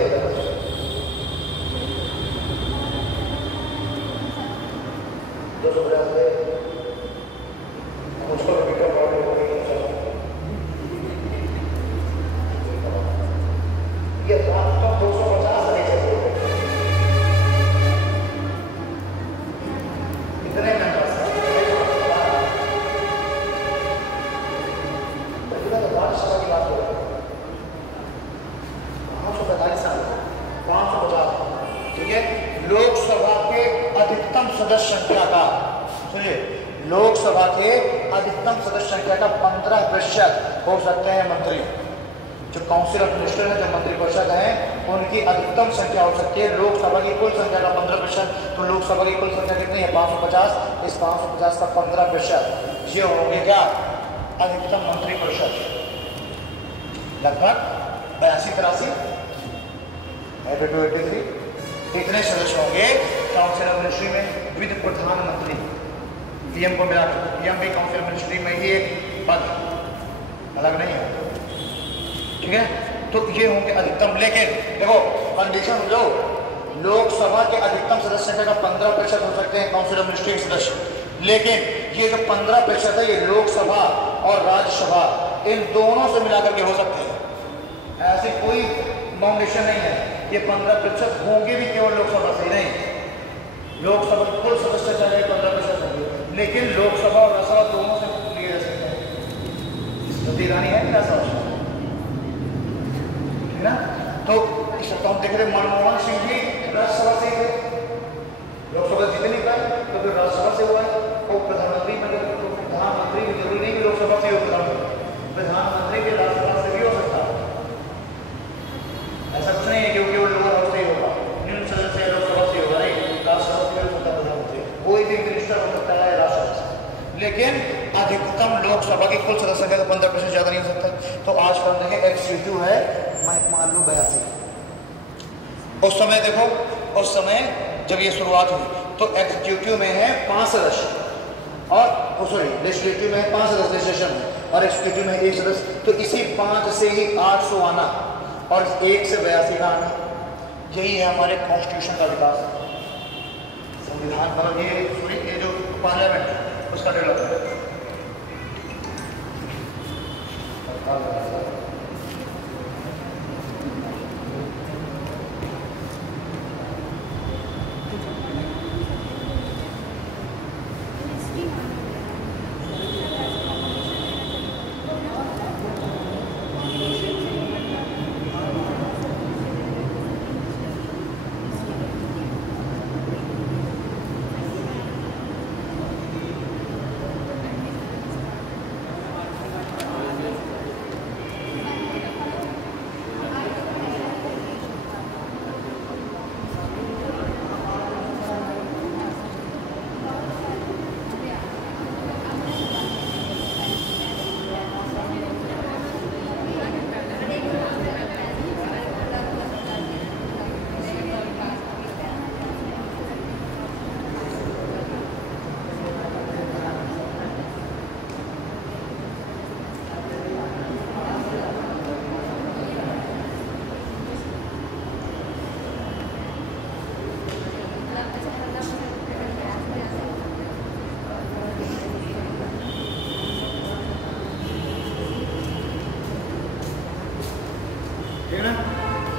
उसको सदस्य संख्या का, सुनिए, लोकसभा के अधिकतम सदस्य संख्या का 15% हो सकते हैं मंत्री। जो काउंसिल ऑफ मिनिस्टर है, जो मंत्रिपरिषद है, उनकी अधिकतम संख्या हो सकती है लोकसभा की कुल संख्या का 15%। तो लोकसभा की कुल संख्या कितनी है? 550। इस 550 का 15% ये होंगे क्या? अधिकतम मंत्रिपरिषद। लगभग 82-83 इतने सदस्य होंगे काउंसिल ऑफ मिनिस्ट्री में विद प्रधानमंत्री। पीएम को मिला, पीएम भी काउंसिल ऑफ मिनिस्ट्री में ही एक पद, अलग नहीं है, ठीक है। तो ये होंगे अधिकतम। लेकिन देखो कंडीशन, जो लोकसभा के अधिकतम सदस्य संख्या का 15% हो सकते हैं काउंसिल ऑफ मिनिस्ट्री के सदस्य, लेकिन ये जो 15% है ये लोकसभा और राज्यसभा इन दोनों से मिलाकर के हो सकते हैं। ऐसे कोई बाउंडेशन नहीं है। ये 15% होंगे भी केवल लोकसभा से ही नहीं, लोकसभा कुल सदस्य चाहे 15% होंगे, लेकिन लोकसभा और राज्यसभा दोनों से लिए जा सकते हैं। स्मृति ईरानी है क्या समझ, ठीक है ना? तो इस तो हम देख रहे मनमोहन सिंह भी राज्यसभा से ही थे, लोकसभा जीते नहीं पाए तो फिर राज्यसभा से हुआ है। वो प्रधानमंत्री बने, तो प्रधानमंत्री भी जरूरी नहीं कि लोकसभा से हो, प्रधानमंत्री के राज्यसभा से भी हो सकता है। ऐसा कुछ नहीं है क्योंकि वो लोअर हाउस से ही होगा, निम्न सदन से लोकसभा से होगा, नहीं, राज्यसभा से हो सकता है प्रधानमंत्री, कोई भी मिनिस्टर हो सकता है राज्यसभा से। लेकिन अधिकतम लोकसभा की कुल सदस्य संख्या तो 15% ज़्यादा नहीं हो सकता। तो आज का देखें एग्जीक्यूटिव है मान लो 82। उस समय देखो, उस समय जब ये शुरुआत हुई तो एग्जीक्यूटिव में है 5 सदस्य और सॉरी लेजिस्लेटिव में है 5 सदस्य लेजिस्लेशन में, और एग्जीक्यूटिव में 1 सदस्य। तो इसी 5 से ही 800 आना और 1 से 82 का आना, यही है हमारे कॉन्स्टिट्यूशन का विकास, संविधान। मतलब ये जो पार्लियामेंट उसका डेवलपमेंट।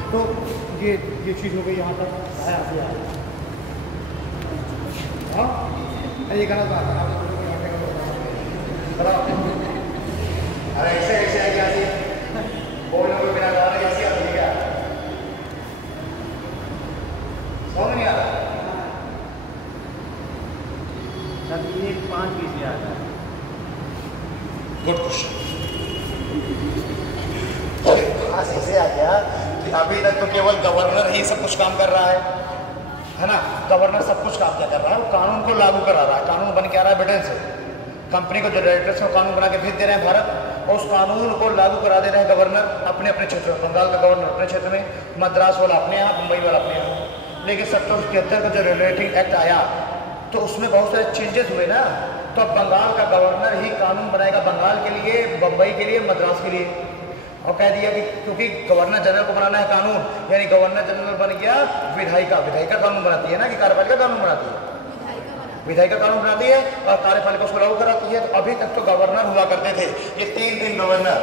तो ये चीज़ हो गई यहाँ तक है। हाँ, ये गलत बात है। अरे ऐसे आती बोलने को बिना गाना कैसी आती है क्या? समझ नहीं आ रहा। सब ये 5 बीस आता है। Good question. ऐसे आ गया कि अभी तक तो केवल गवर्नर ही सब कुछ काम कर रहा है ना? गवर्नर सब कुछ काम क्या कर रहा है? वो कानून को लागू करा रहा है। कानून बन के आ रहा है ब्रिटेन से, कंपनी को जो डायरेक्टर्स को कानून बना के भेज दे रहे हैं भारत, और उस कानून को लागू करा दे रहे हैं गवर्नर अपने अपने क्षेत्र में। बंगाल का गवर्नर अपने क्षेत्र में, मद्रास वाला अपने यहाँ, मुंबई वाला अपने यहाँ। लेकिन 1773 का जो रेगुलेटिंग एक्ट आया तो उसमें बहुत सारे चेंजेस हुए ना। तो अब बंगाल का गवर्नर ही कानून बनाएगा बंगाल के लिए, बम्बई के लिए, मद्रास के लिए। और कह दिया कि क्योंकि गवर्नर जनरल को बनाना है कानून, यानी गवर्नर जनरल बन गया विधायिका। विधायिका कानून बनाती है ना, कि कार्यपालिका कानून बनाती है? विधायिका कानून बनाती है और कार्यपालिका उसको लागू कराती है। तो अभी तक तो गवर्नर हुआ करते थे, ये 3 गवर्नर,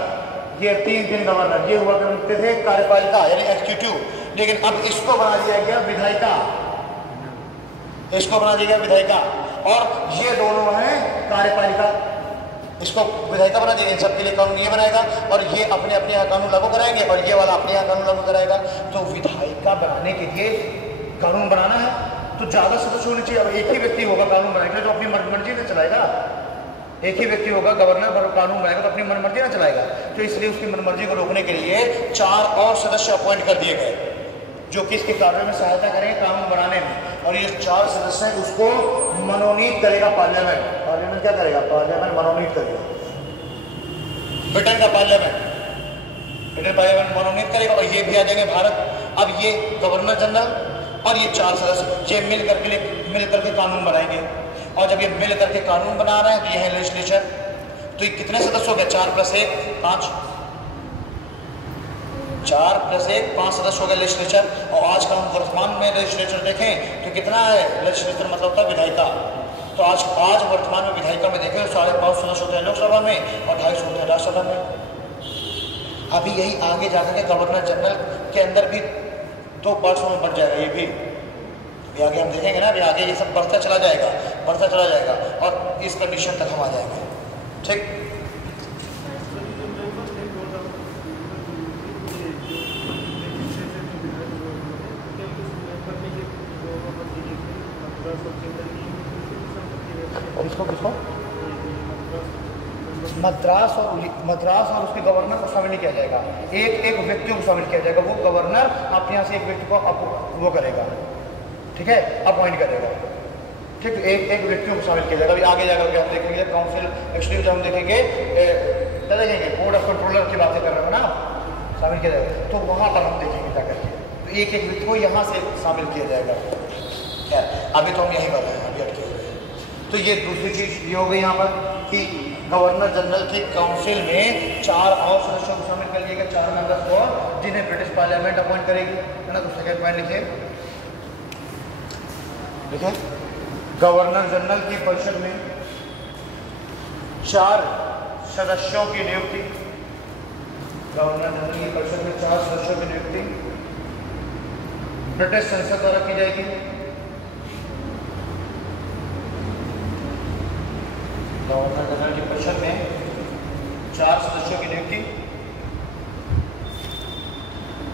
ये 3 गवर्नर ये हुआ करते थे कार्यपालिका यानी एग्जीक्यूटिव। लेकिन अब इसको बना दिया गया विधायिका, इसको बना दिया गया विधायिका, और ये दोनों हैं कार्यपालिका। इसको विधायिका बना दिया, इन सबके लिए कानून ये बनाएगा, और ये अपने अपने यहाँ कानून लागू कराएंगे, और ये वाला अपने यहाँ कानून लागू कराएगा। तो विधायिका बनाने के लिए कानून बनाना है, तो ज़्यादा सदस्य होने चाहिए। अब एक ही व्यक्ति होगा कानून बनाएगा तो अपनी मर्जी से चलाएगा, एक ही व्यक्ति होगा गवर्नर पर कानून बनाएगा तो अपनी मनमर्जी ना चलाएगा। तो इसलिए उसकी मनमर्जी को रोकने के लिए 4 और सदस्य अपॉइंट कर दिए गए जो कि इसके कार्य में सहायता करेंगे कानून बनाने में। और ये 4 सदस्य हैं, उसको मनोनीत करेगा पार्लियामेंट। पार्लियामेंट क्या करेगा? पार्लियामेंट मनोनीत करेगा। ब्रिटेन का पार्लियामेंट, ब्रिटेन पार्लियामेंट मनोनीत करेगा और ये भी आ जाएंगे भारत। अब ये गवर्नर जनरल और ये 4 सदस्य ये मिल करके कानून बनाएंगे। और जब ये मिल करके कानून बना रहे हैं तो ये है लेजिस्लेचर। तो ये कितने सदस्य हो गए? 4 + 1 5, 4 + 1 5 सदस्य हो गए लेजिस्लेचर। और आज का हम वर्तमान में लेजिस्लेचर देखें तो कितना है? लेजिस्लेचर मतलब होता है विधायिका। तो आज वर्तमान में विधायिका में देखें तो 5.5 सदस्य होते हैं लोकसभा में और 250 होते हैं राज्यसभा में। अभी यही आगे जाकर के गवर्नर जनरल के अंदर भी 2 पार्ट्स में बढ़ जाएगा। ये भी आगे हम देखेंगे ना, अभी आगे ये सब बढ़ता चला जाएगा और इस कंडीशन तक हम आ जाएंगे। ठीक, किसको मद्रास और उसके गवर्नर को शामिल नहीं किया जाएगा। एक व्यक्ति को शामिल किया जाएगा। वो गवर्नर अपने यहाँ से एक व्यक्ति को वो करेगा, ठीक है, अपॉइंट करेगा। ठीक, एक व्यक्तियों को शामिल किया जाएगा। अभी आगे जाकर के हम देखेंगे काउंसिल एक्सट्रीम, जब हम देखेंगे बोर्ड ऑफ कंट्रोलर की बातें कर रहे हो ना, शामिल किया जाएगा। तो वहाँ पर हम देखेंगे जाकर के तो एक व्यक्ति को यहाँ से शामिल किया जाएगा। क्या अभी तो हम यहीं पर हैं, अभी अटके हुए हैं। तो ये दूसरी चीज़ ये हो गई यहाँ पर कि गवर्नर जनरल की काउंसिल में 4 और सदस्यों को शामिल कर लिएगा, 4 मेंबर्स को, जिन्हें ब्रिटिश पार्लियामेंट अपॉइंट करेगी, है ना। तो सेकेंड पॉइंट लिखिए, गवर्नर जनरल की परिषद में 4 सदस्यों की नियुक्ति, गवर्नर जनरल की परिषद में 4 सदस्यों की नियुक्ति ब्रिटिश संसद द्वारा की जाएगी। गवर्नर जनरल की परिषद में 4 सदस्यों की नियुक्ति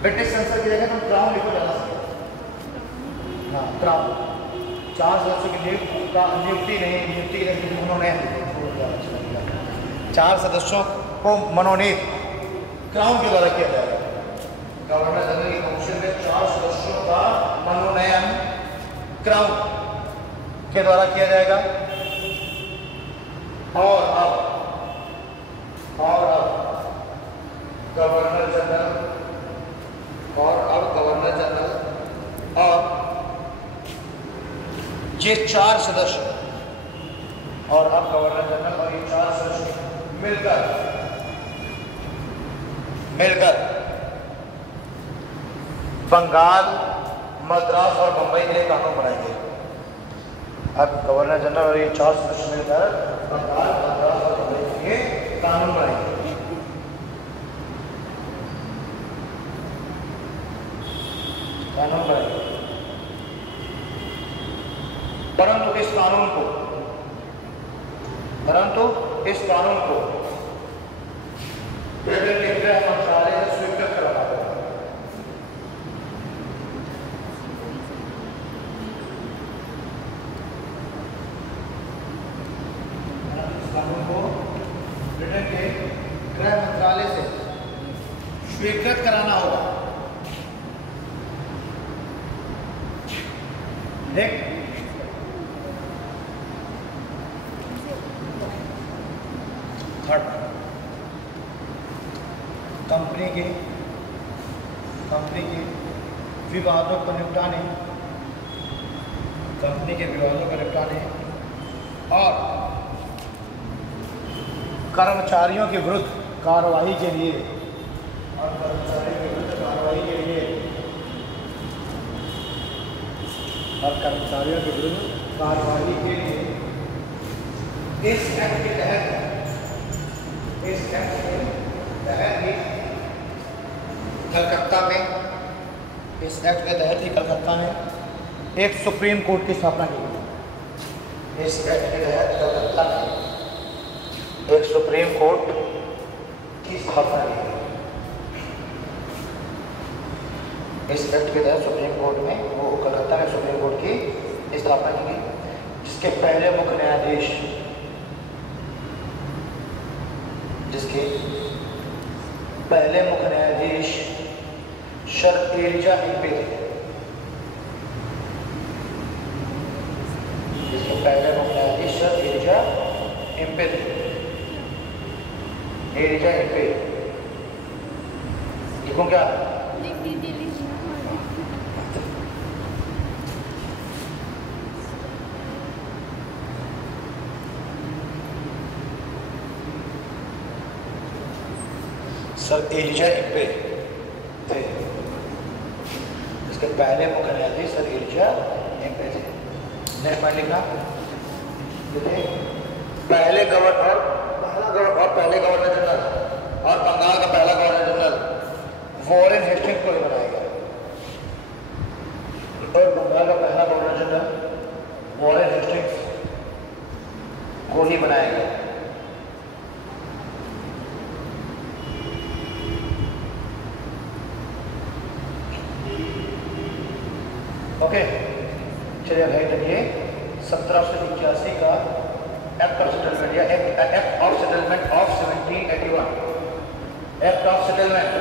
ब्रिटिश संसद की जगह हम क्राउन लिखो ज़्यादा सही। हाँ, क्राउन 4 सदस्यों की नियुक्ति नहीं, नियुक्ति उन्होंने 4 सदस्यों को मनोनीत क्राउन के द्वारा किया जाएगा। गवर्नर जनरल की काउंसिल में 4 सदस्यों का मनोनयन क्राउन के द्वारा किया जाएगा। और अब गवर्नर जनरल और ये 4 सदस्य और अब गवर्नर जनरल और ये 4 सदस्य मिलकर बंगाल, मद्रास और बंबई के लिए कानून बनाएंगे। अब गवर्नर जनरल और ये 4 सदस्य मिलकर बंगाल, मद्रास और बंबई के लिए कानून बनाएंगे। परंतु इस कानून को गृह मंत्रालय से स्वीकृत करना होगा। इस कानून को ब्रिटेन के गृह मंत्रालय से स्वीकृत कराना होगा। देख, कंपनी के विवादों को निपटाने और कर्मचारियों के विरुद्ध कार्रवाई के लिए इस एक्ट के तहत ही कलकत्ता में एक सुप्रीम कोर्ट की स्थापना की गई। इस एक्ट के तहत कलकत्ता में एक सुप्रीम कोर्ट की स्थापना की गई। इस एक्ट के तहत सुप्रीम कोर्ट में वो कलकत्ता में सुप्रीम कोर्ट की स्थापना की गई, जिसके पहले मुख्य न्यायाधीश सर एलिजा इम्पे थे। जिसके पहले मुख्य न्यायाधीश सर एलिजा इम्पे थे। एलिजा इम्पे लिखूं क्या? सर एलिजा इम्पे थे। इसके पहले मुख्य न्यायाधीश सर एलिजा इम्पे थे। नेक्स्ट पॉइंट लिखना, पहले गवर्नर और पहले गवर्नर जनरल और बंगाल का पहला गवर्नर जनरल वॉरेन हेस्टिंग्स को बनाया गया। और बंगाल का पहला गवर्नर जनरल वॉरेन हेस्टिंग्स को ही बनाया गया। ओके, चलिए भाई देखिए 1781 का एक्ट ऑफ सेटलमेंट या act of settlement of 1781, act of settlement,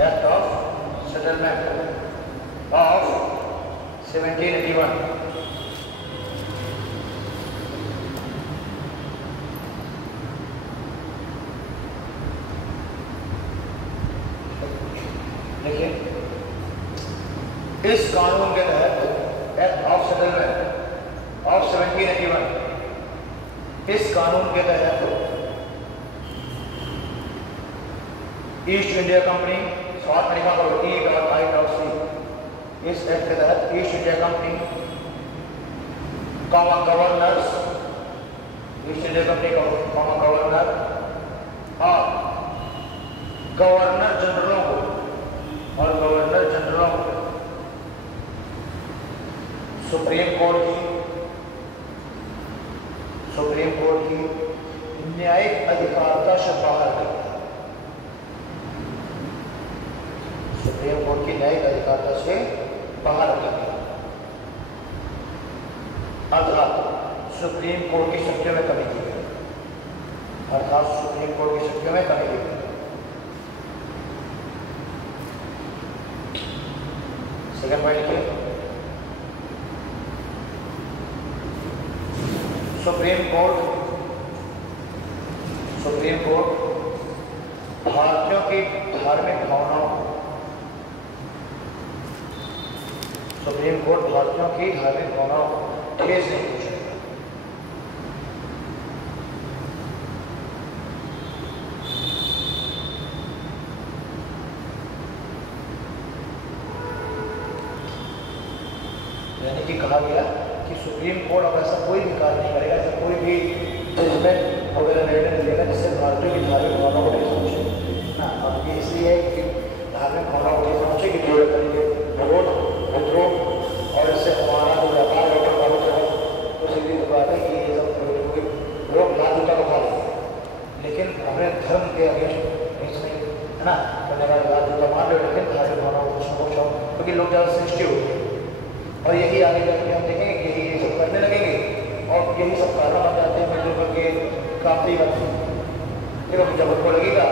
act of settlement of 1781। देखिए इस कानून के तहत एक्ट ऑफ सेटलमेंट ऑफ 1781, इस कानून के तहत ईस्ट इंडिया कंपनी, शॉर्ट में लिखा करो EIC, इस एक्ट के तहत east India company governors, east India company governor और गवर्नर जनरलों को सुप्रीम कोर्ट की न्यायिक अधिकारिता से बाहर कर दिया। सुप्रीम कोर्ट की न्यायिक अधिकारिता से बाहर कर दिया, अर्थात सुप्रीम कोर्ट की शक्तियों में कमी की गई, अर्थात सुप्रीम कोर्ट की शक्तियों में कमी की गई। सेकंड पॉइंट लिखिए, सुप्रीम कोर्ट भारतीयों की धार्मिक भावनाओं को ठेस नहीं पहुंचाएगा। यानी कि कहा गया कि सुप्रीम कोर्ट अब ऐसा कोई भी कार्य नहीं करेगा, ऐसा कोई भी जजमेंट वगैरह निर्णय नहीं लेगा जिससे भारतीयों की धार्मिक भावनाओं को ठेस पहुंचे ना। और ये इसलिए है कि धार्मिक भावनाओं को ठेस पहुंचे कि जो करेंगे विद्रोह और इससे हमारा जो व्यापार है तो सीधी बात है कि ये सब लोग लाल जूता को खा लेंगे, लेकिन अपने धर्म के अगेंस्ट नहीं है ना, करने का लाल जूता मार लो, लेकिन धार्मिक भावनाओं को कुछ न क्योंकि लोग ज़्यादा सेंसिटिव होते हैं। और यही आगे जाके हम देखेंगे कि यही ये सब करने लगेंगे और यही सब कारण बन जाते हैं मिलजुल करके क्रांति करते हैं। देखो जब उनको लगेगा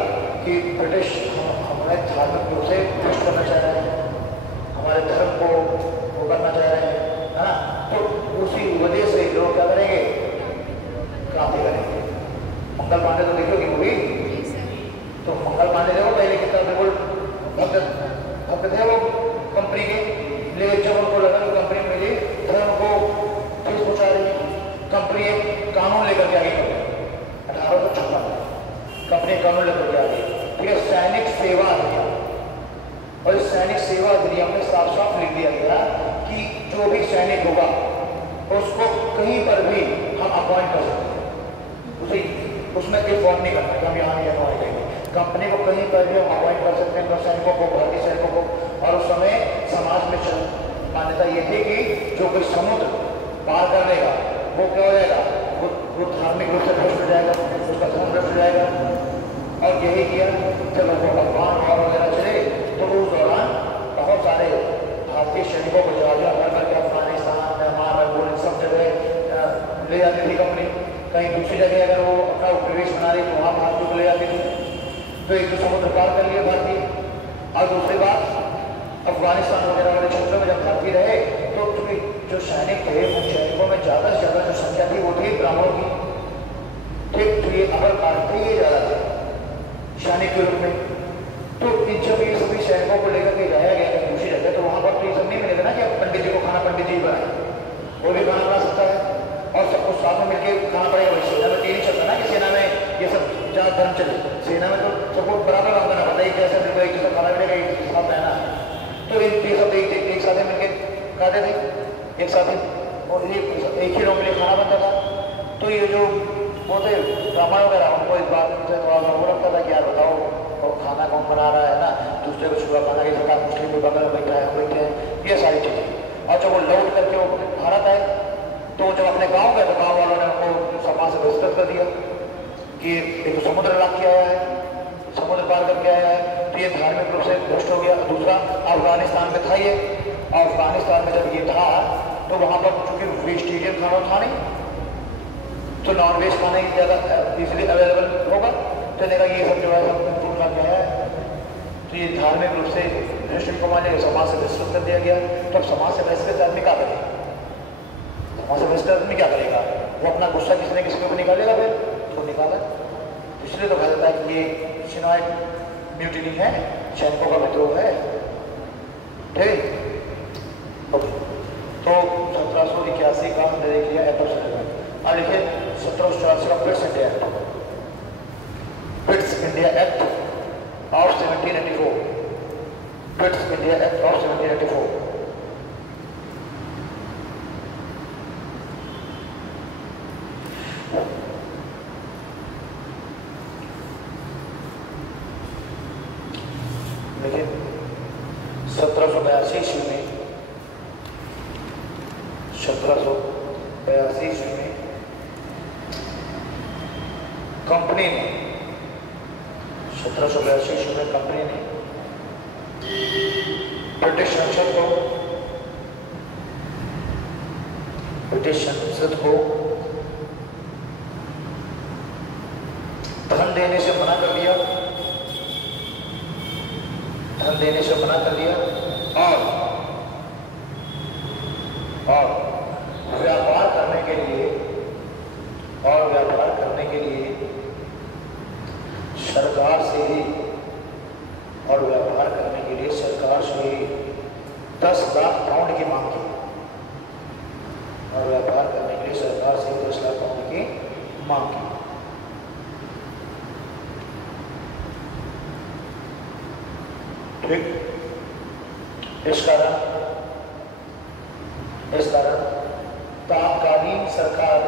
कि ब्रिटिश हमारे धार्मिक रूप से नष्ट करना चाह रहे हैं, हमारे धर्म को वो करना चाह रहे हैं, है ना, तो उसी वजह से लोग क्या करेंगे? क्रांति करेंगे। मंगल पांडे तो देखोगे मूवी, तो मंगल पांडे देखो पहले कितना बिल्कुल भक्त थे वो कंपनी के, लेकिन जब उनको लगा कि कंपनी मिली धर्म को ठेस पहुंचा रही, कंपनी एक कानून लेकर के आगे 1856 कंपनी कानून लेकर के आ गई, ठीक है, सैनिक सेवा अधिनियम। और इस सैनिक सेवा अधिनियम में साफ साफ लिख दिया गया कि जो भी सैनिक होगा उसको कहीं पर भी हम अपॉइंट कर सकते हैं, उसे उसमें कोई फॉर्म नहीं करना कि हम यहाँ नहीं अपॉइंट करेंगे, कंपनी को कहीं पर भी हम अपॉइंट कर सकते हैं सैनिकों को, भारतीय सैनिकों को। और उस समय समाज में मान्यता ये थी कि जो कोई समुद्र पार कर लेगा वो क्या हो जाएगा? वो धार्मिक रूप से भ्रष्ट हो जाएगा, उसका धर्म भ्रष्ट हो जाएगा। और यही किया जब अफगान वॉर वगैरह चले तो उस दौरान बहुत सारे भारतीय सैनिकों को जवाबिया भर करके अफगानिस्तान, म्यांमार, वो सब जगह ले जाती थी कंपनी। कहीं दूसरी जगह अगर वो अपना प्रवेश बना रही तो वहाँ भारतीयों को ले जाती थी। तो एक तो समुद्र पार कर लिए भारतीय। और दूसरी बात, अफगानिस्तान वगैरह वाले क्षेत्रों में जब भारतीय रहे तो चूंकि जो सैनिक थे उन सैनिकों में ज़्यादा से ज़्यादा जो संख्या थी वो थी ब्राह्मणों की। ठीक, तो ये अगर काटते ही ज़्यादा थे सैनिक के रूप में। तो इन जब ये सभी सैनिकों को लेकर के जाया गया कहीं दूसरी जगह, तो वहाँ पर तो ये सब नहीं मिलेगा ना कि पंडित जी को खाना पंडित जी बनाए, वो भी खाना बना सकता है और सबको साथ में मिलकर खाना पड़ेगा। भाई सेना में तो ये नहीं चलता ना कि सेना में ये सब जहाँ धर्म चले, सेना में तो सबको बराबर काम करना पड़ता है। एक जैसे मिलकर एक जैसा खाना मिलेगा, एक साथ रहना। तो ये सब एक साथ मिलकर खाते थे एक साथ ही, और एक ही लोग के लिए खाना बनता था। तो ये जो वो थे ब्राह्मण वगैरह, उनको इस बात से थोड़ा सा वो लगता था कि यार बताओ तो खाना कौन बना रहा है ना, दूसरे को सुबह खाना की सरकार मुस्लिम के बगल में बैठा है, हम बैठे हैं, ये सारी चीज़ें। और जब वो लौट करके वो भारत आए तो जब अपने गाँव गए तो गाँव वालों ने उनको समाज से बहिष्कृत कर दिया कि एक तो समुद्र लाख के आया है, समुद्र पार करके आया है, तो ये धार्मिक रूप से भ्रष्ट हो गया। दूसरा, अफगानिस्तान में था ये, और अफगानिस्तान में जब ये था तो वहाँ पर चूँकि वेजिटेरियन खाना था नहीं, तो नॉन वेज खाने की ज़्यादा इजीली अवेलेबल होगा, तो देखा ये सब जो है सब फूड खा के आया है। तो ये धार्मिक रूप से भ्रष्ट को माने समाज से बहिष्कृत कर दिया गया। तो अब समाज से बहिष्कृत आदमी क्या करेगा? समाज से बहिष्कृत आदमी क्या करेगा? वो अपना गुस्सा किसी न किसी के ऊपर निकालेगा, फिर तो निकाला। इसलिए तो कहा जाता है कि ये शिनाइट म्यूटिनी है, सैनिकों का विद्रोह है। ठीक, ओके। तो 1781 का हमने देख लिया एक्ट ऑफ सेटलमेंट। अब लिखिए 1784 का Brits India act, Brits India act of 1784, Brits India act of 1784। लेकिन 1782 ईस्वी में 1782 ईस्वी में कंपनी ने 1782 ईस्वी में कंपनी ने ब्रिटिश संसद को धन देने से मना कर दिया, धन देने से मना कर दिया और व्यापार करने के लिए सरकार से ही 10 लाख पाउंड की मांग की, और व्यापार करने के लिए सरकार से 10 लाख पाउंड की मांग की। ठीक, इस कारण तात्कालीन सरकार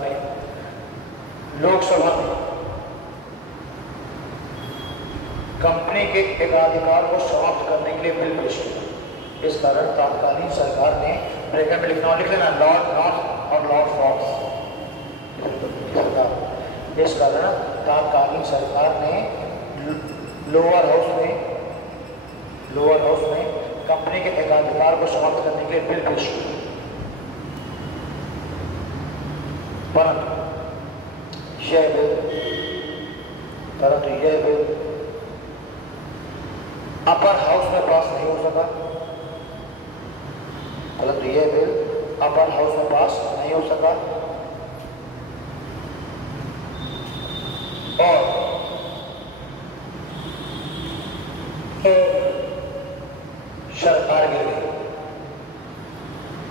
ने लोकसभा में कंपनी के एकाधिकार को समाप्त करने के लिए बिल पेश किया। इस कारण तात्कालीन सरकार ने, ब्रैकेट में लिख लेना लॉर्ड नॉर्थ और लॉर्ड फॉक्स। इस कारण तात्कालीन सरकार ने लोअर हाउस में कंपनी के एकाधिकार को समाप्त करने के लिए बिल पेश किया। परंतु यह बिल अपर हाउस में पास नहीं हो सका।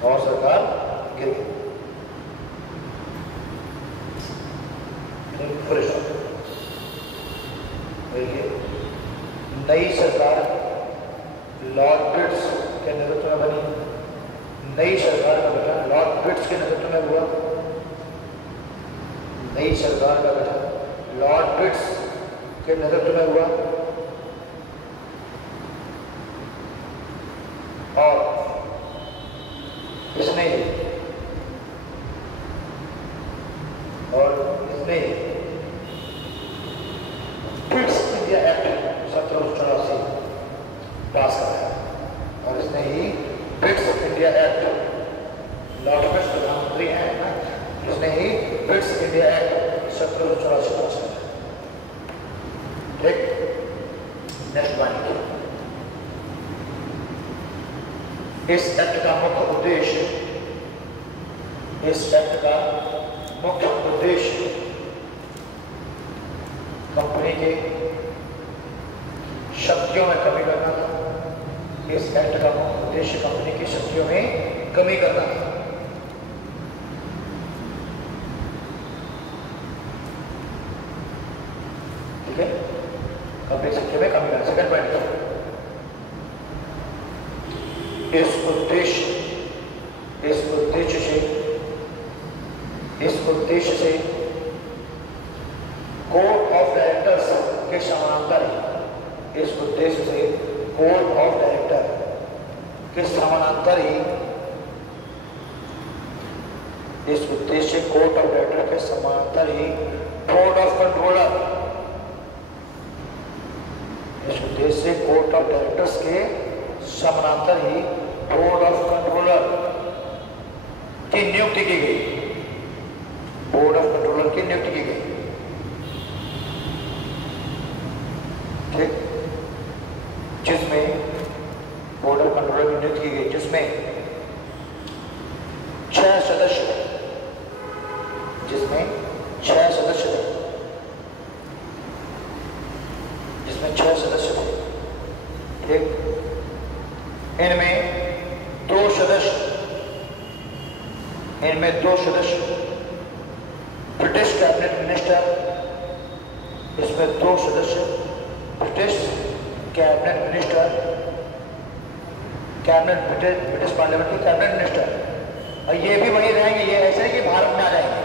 और सरकार गिर गई। नई सरकार लॉर्ड पिट्स के नेतृत्व में बनी। नई सरकार का गठन लॉर्ड पिट्स के नेतृत्व में हुआ। और इसने इंडिया एक्ट 1784 पास हुआ। ठीक, नेक्स्ट वन। इस एक्ट का मुख्य उद्देश्य, इस एक्ट का मुख्य उद्देश्य कंपनी के शक्तियों में कमी करना था। इस एक्ट का मुख्य उद्देश्य कंपनी की शक्तियों में कमी करना था। ठीक है, कंपनी की शक्तियों में कमी करना। सेकंड पॉइंट, इस उद्देश्य से कोड ऑफ डायरेक्टर्स के समानांतर ही, इस उद्देश्य से कोड ऑफ डायरेक्टर के समानांतर ही, इस उद्देश्य कोड ऑफ डायरेक्टर के समानांतर ही बोर्ड ऑफ कंट्रोलर, इस उद्देश्य से कोड ऑफ डायरेक्टर्स के समानांतर ही बोर्ड ऑफ कंट्रोलर की नियुक्ति की गई। बोर्ड ऑफ कंट्रोलर की नियुक्ति की गई। ठीक, जिसमें बोर्ड ऑफ कंट्रोलर की नियुक्ति की गई, जिसमें 6 सदस्य, जिसमें 6 सदस्य थे, जिसमें 6 सदस्य थे। ठीक, इनमें 2 सदस्य ब्रिटिश कैबिनेट मिनिस्टर, इसमें 2 सदस्य British cabinet minister, British parliament के कैबिनेट मिनिस्टर, और ये भी वही रहेंगे। ये ऐसे है कि भारत में आ जाएंगे।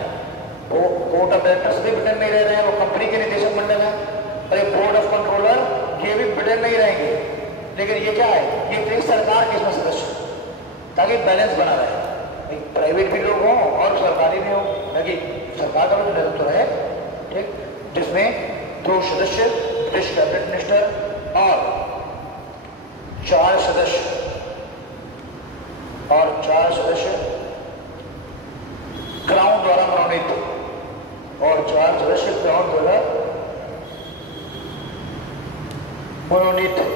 वो बोर्ड ऑफ डायरेक्टर्स भी ब्रिटेन में ही रह रहे हैं, वो कंपनी के निदेशक मंडल है, और ये बोर्ड ऑफ कंट्रोलर ये भी ब्रिटेन में ही रहेंगे। लेकिन ये क्या है, ये तो सरकार के इसमें सदस्य, ताकि बैलेंस बना रहे, प्राइवेट भी लोग हों और सरकारी भी हों, ताकि सरकार का भी नेतृत्व है। ठीक, जिसमें 2 सदस्य ब्रिटिश कैबिनेट मिनिस्टर और 4 सदस्य क्राउन द्वारा मनोनीत थे, और 4 सदस्य क्राउन द्वारा मनोनीत थे।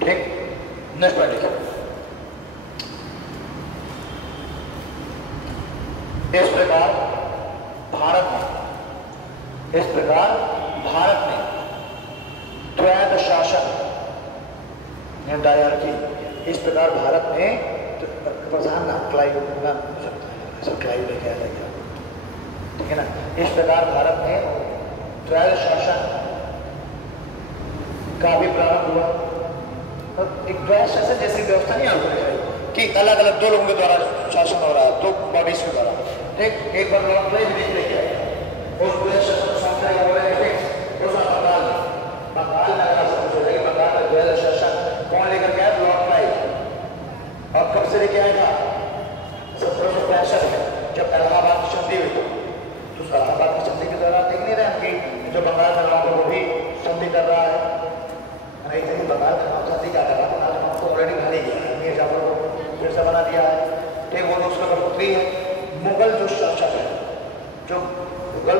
ठीक, नेक्स्ट पॉइंट लिखिए। इस प्रकार भारत में द्वैध शासन ने दायर की। इस प्रकार भारत में प्रधान क्लाइव लेके आया गया। ठीक है ना, इस प्रकार भारत में द्वैध शासन का भी प्रारंभ हुआ। एक द्वैध शासन जैसी व्यवस्था नहीं आती कि अलग अलग 2 लोगों के द्वारा शासन हो रहा है, 2 बॉडीज के द्वारा। ठीक, एक बार लॉर्ड क्लाइव लेके आए, उस द्वैध शासन बंगाल में द्वैध शासन कौन लेकर के आया? Lord Clive. और कब से लेके आया था? 1765 में, जब इलाहाबाद की संधि हुई। तो इलाहाबाद की संधि के दौरान देख नहीं रहे हम कि जो बंगाल में लोगों को भी संधि कर रहा है, नहीं नहीं, बंगाल में नाम संधि क्या कर रहा है? तो ऑलरेडी बना ही गया है, मीर जाफर को फिर से बना दिया है। ठीक, वो तो उसका बढ़ोतरी है। मुगल जो शासक है, जो मुगल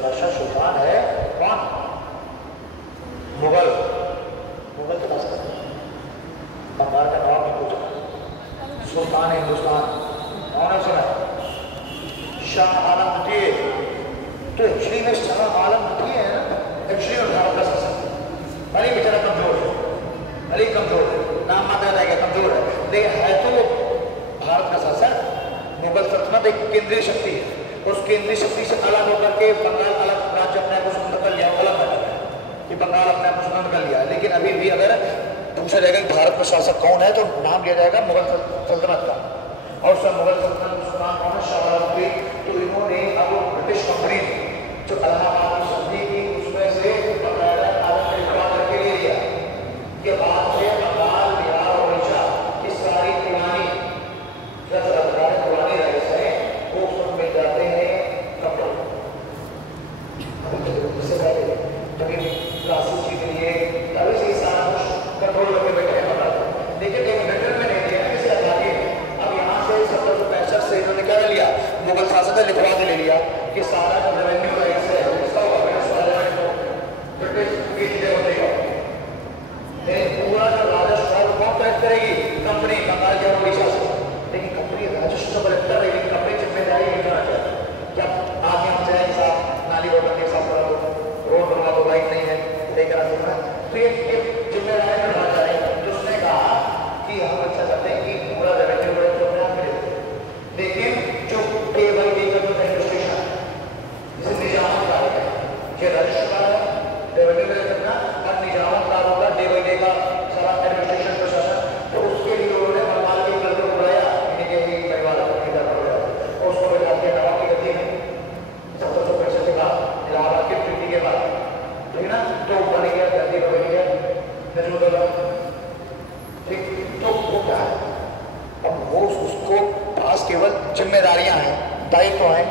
शासक सुल्तान है, कौन? मुगल के पास बंगाल का नवाब नहीं पूछा, सुल्तान हिंदुस्तान कौन है? सुना, शाह आलम द्वितीय। तो एक्चुअली में शाह आलम द्वितीय है ना, एक्चुअली में भारत का शासक। भले बेचारा कमजोर है, भले कमजोर है, नाम माता जाएगा कमजोर है, लेकिन है तो भारत का शासक। मुगल सल्तनत एक केंद्रीय शक्ति है, उस केंद्रीय शक्ति से अलग होकर के बंगाल अलग राज्य अपने को स्वतंत्र कर लिया, अलग है कि बंगाल अपने आप को स्वतंत्र कर लिया। लेकिन अभी भी अगर पूछा जाएगा कि भारत में शासक कौन है, तो नाम लिया जाएगा मुगल सल्तनत का। और सब मुगल सल्तनत में सुल्तान कौन है? शाह आलम द्वितीय। तो इन्होंने अब ब्रिटिश कंपनी जो इलाहाबाद की संधि की, उसमें से बकायदा कागज पे लिखवा करके ले लिया कि बाद में बंगाल, बिहार और उड़ीसा की सारी पुरानी राइट्स हैं, वो सब मिल जाते हैं कंट्रोल। इससे पहले कभी राशि के लिए अभी से सारा कुछ कंट्रोल लेकिन एक रिटर्न में नहीं दिया किसी आजादी में। अब यहाँ से 1765 से इन्होंने क्या लिया, मुगल शासन ने लिखवा के ले लिया कि सारा जो रेवेन्यू राइट्स है उसका ब्रिटिश की चीजें बनेगा, पूरा जो राजस्व है कौन कलेक्ट करेगी, कंपनी बंगाल के उड़ीसा से। लेकिन कंपनी राजस्व कलेक्ट कर रही, कंपनी जिम्मेदारी नहीं करना चाहती। जब आगे हम जाए साहब नाली रोड के साथ करा दो, रोड बनवा दो, लाइट नहीं है लेकर आ सकता, तो ये जिम्मेदारी करना चाहे। तो उसने कहा कि हम अच्छा चाहते हैं कि पूरा रेवेन्यू मिले, लेकिन जो डे बाई डे का जो एडमिनिस्ट्रेशन जिसे निजामत कार्य है, ये राजस्व कार्य है, रेवेन्यू में करना और निजामत कार्य होगा डे बाई डे का सारा एडमिनिस्ट्रेशन प्रशासन। तो उसके लिए उन्होंने बंगाल के कल को बुलाया, इनके परिवार और उसको बजा के नवाब की गति में 1765 के बाद इलाहाबाद की ट्रीटी के बाद, ठीक ना, तो बन गया गद्दी का बन गया नजरुद्दौला, ठीक। तो वो क्या है, अब वो उसको पास केवल जिम्मेदारियां हैं, दायित्व हैं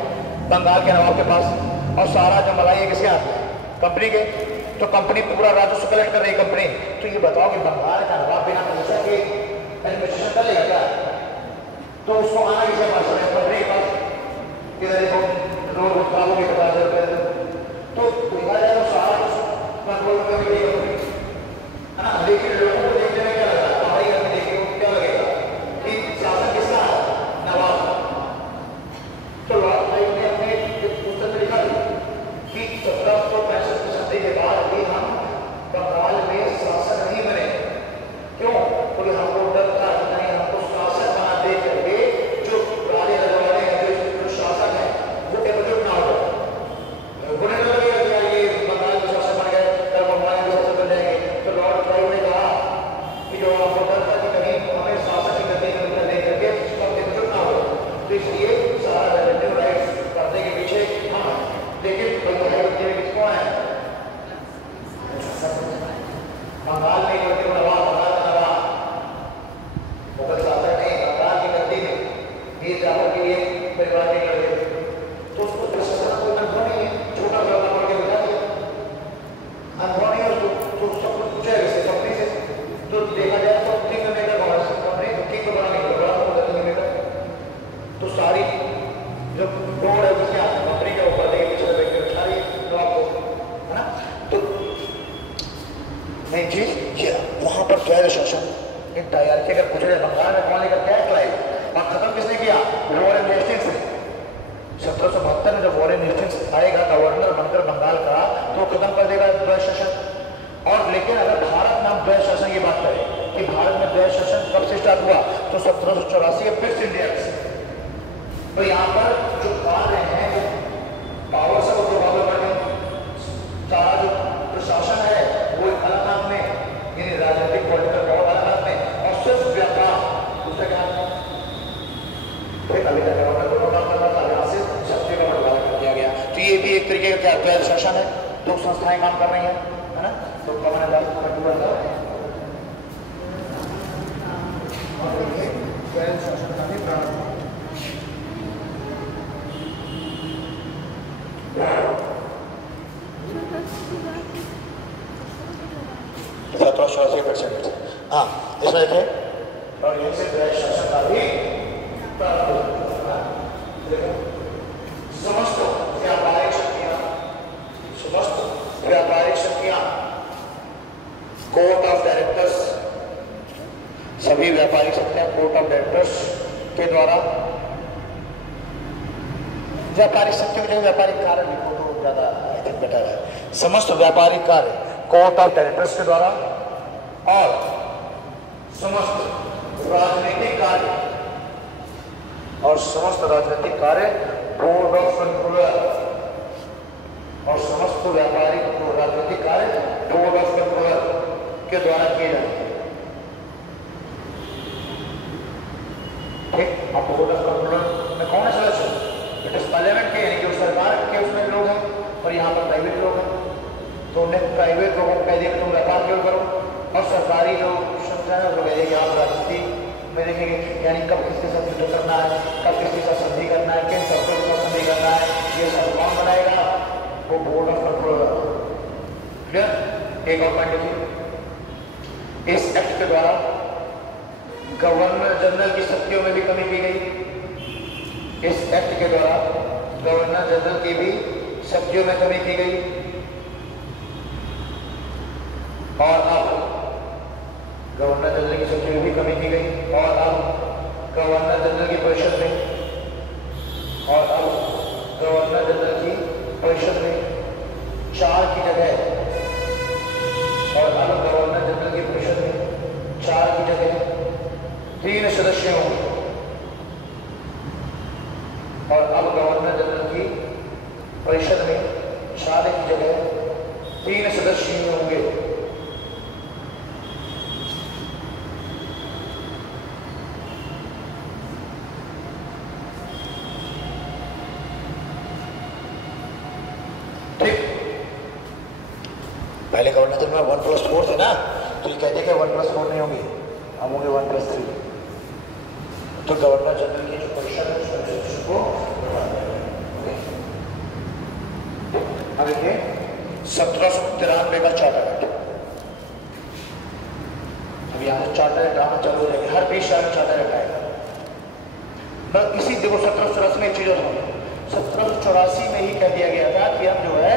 बंगाल के नवाब के पास, और सारा जो मलाई है किसके हाथ में, कंपनी के। तो कंपनी पूरा राजस्व कलेक्ट कर रही है कंपनी। तो ये बताओ कि बंगाल का नवाब बिना पैसा के एडमिनिस्ट्रेशन कर लेगा क्या? तो उसको आना किसी पास है, कंपनी के पास, इधर देखो रोड खराब हो गई 50,000 रुपये, तो देखा जाए तो सारा कंट्रोल में भी है ना। लेकिन लोगों को देखने में क्या लगा, हमारी घर में देखने क्या लगेगा कि शासन किसका है, नवाब। तो लॉर्ड क्लाइव ने अपने पुस्तक में लिखा कि 1765 की संधि के बाद भी हम बंगाल में शासक नहीं बने। क्यों? क्योंकि हमको डर था कि नहीं, हमको शासक बना दे करके जो राजे रजवाड़े हैं, जो शासक है, वो एकजुट ना हो, उन्हें तो लगेगा कि ये बंगाल के शासक बन गए, कल बंगाल के शासक बन जाएंगे। तो लॉर्ड क्लाइव ने कहा कि जो हमको डर था कि कहीं हमें शासक की गति में ले करके सब एकजुट ना हो, तो इसलिए सारा रेवेन्यू राइट्स करने के पीछे हम। लेकिन किसको है, बंगाल में नवाब, बंगाल का नवाब, मुगल शासक नहीं, बंगाल की गद्दी में वीर जाफर के लिए परिवार के लड़े। तो उसको प्रशासन को अनुभव नहीं है, छोटा बड़ा पढ़ के बता दिया, अनुभव नहीं है तो सब कुछ पूछा है कंपनी से। तो देखा जाए तो किंग मेकर कौन है, कंपनी किंग बड़ा नहीं बड़ा तो गद्दी मेकर। तो सारी जो बोर्ड है उसके हाथ में कंपनी के ऊपर देखे पीछे व्यक्ति उठा रही है नवाब को, है ना। तो नहीं चीज ये वहां पर क्या है शासन इन तैयार किया। अगर पूछे बंगाल में कौन लेकर क्या है क्लाइव, और खत्म किसने किया, वॉरेन हेस्टिंग्स ने। 1772 में जब वॉरेन हेस्टिंग्स आएगा गवर्नर बनकर बंगाल का, तो खत्म कर देगा द्वैध शासन। और लेकिन अगर भारत में हम द्वैध शासन की बात करें कि भारत में द्वैध शासन कब से स्टार्ट हुआ, तो 1784 के फिफ्थ इंडिया से। तो यहाँ पर जो कार्य हैं, पावर से जो सारा जो प्रशासन है वो अलग हाथ में, यानी राजनीतिक पॉलिटिकल पावर अलग हाथ में, और सिर्फ व्यापार दूसरे के हाथ में। फिर अभी तक दोनों काम करता था, यहाँ से शक्ति का बंटवारा कर दिया गया। तो ये भी एक तरीके का क्या द्वैध शासन है, दो संस्थाएं काम कर रही हैं, है ना। तो कमर द्वैध शासन का भी प्रारंभ 1784%। हाँ, इसमें थे और यहीं से द्वैध शासन का भी प्रारंभ हुआ। समस्त व्यापारिक शक्तियां कोर्ट ऑफ डायरेक्टर्स, सभी व्यापारिक शक्तियां कोर्ट ऑफ डायरेक्टर्स के द्वारा, व्यापारिक शक्तियों के व्यापारिक कार्य लिखो तो ज्यादा बेटर है। समस्त व्यापारिक कार्य कोर्ट ऑफ डायरेक्टर्स के द्वारा, और समस्त राजनीतिक कार्य बोर्ड ऑफ कंट्रोलर, और समस्त व्यापारिक राजनीतिक कार्य बोर्ड ऑफ कंट्रोलर के द्वारा किए जाते हैं। ठीक, अब बोर्ड ऑफ कंट्रोलर में कौन है सदस्य, ब्रिटिश पार्लियामेंट के, यानी कि सरकार के उसमें लोग हैं, और यहाँ पर प्राइवेट लोग हैं। तो उन्हें प्राइवेट लोगों को कह दिया कि तुम व्यापार क्यों करो, और सरकारी जो संस्था है वो कहेंगे कि आप राजनीति में देखेंगे, यानी कब किसके साथ युद्ध करना है, कब किसके साथ संधि करना है, किन शर्तों के साथ संधि करना है, ये सब कौन बनाएगा, वो बोर्ड ऑफ कंट्रोलर। क्लियर, एक और पॉइंट देखिए, इस एक्ट के द्वारा गवर्नर जनरल की शक्तियों में भी कमी की गई। इस एक्ट के द्वारा गवर्नर जनरल की भी शक्तियों में कमी की गई। और अब गवर्नर जनरल की शक्तियों में भी कमी की गई। और अब गवर्नर जनरल की परिषद में चार की जगह तीन सदस्य होंगे। और अब गवर्नर जनरल की परिषद में 4 की जगह 3 सदस्य होंगे। ठीक, पहले गवर्नर जनरल में 1+4 थे ना, तो ये कहते हैं कि 1+4 नहीं होंगे, हम होंगे 1+3। तो गवर्नर जनरल की जो परिषद है उसको अब देखिए 1793 का चार्टर एक्ट। अब यहाँ से चार्टर एक्ट आना चालू हो जाएगा, हर 20 साल में चार्टर एक्ट आएगा। बस इसी देखो 1784 में एक चीज़ 1784 में ही कह दिया गया था कि हम जो है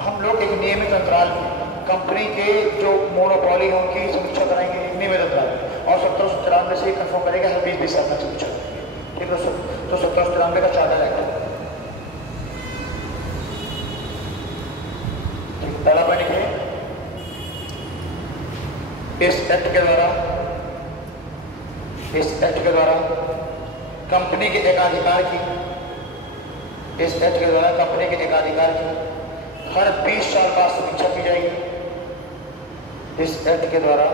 हम लोग एक नियमित अंतराल में कंपनी के जो मोनोपोली है उनकी समीक्षा कराएंगे एक नियमित अंतराल में। और 1793 से कंफर्म करेंगे हर 20 साल में समीक्षा करेंगे। ठीक है, तो 1793 का चार्टर एक्ट। पहला पॉइंट लिखिए, इस एक्ट के द्वारा कंपनी के एकाधिकार की हर 20 साल बाद समीक्षा की जाएगी। इस एक्ट के द्वारा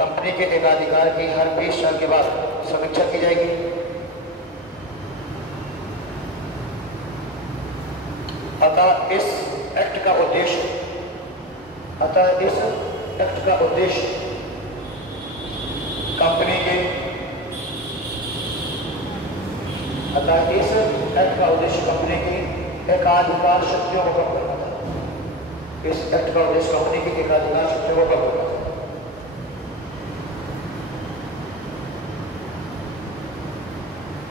कंपनी के एकाधिकार की हर 20 साल के बाद समीक्षा की जाएगी। अतः इस एक्ट का उद्देश्य कंपनी के एकाधिकार शक्तियों को कम करना था। इस एक्ट का उद्देश्य कंपनी की एकाधिकार शक्तियों को कम करना था।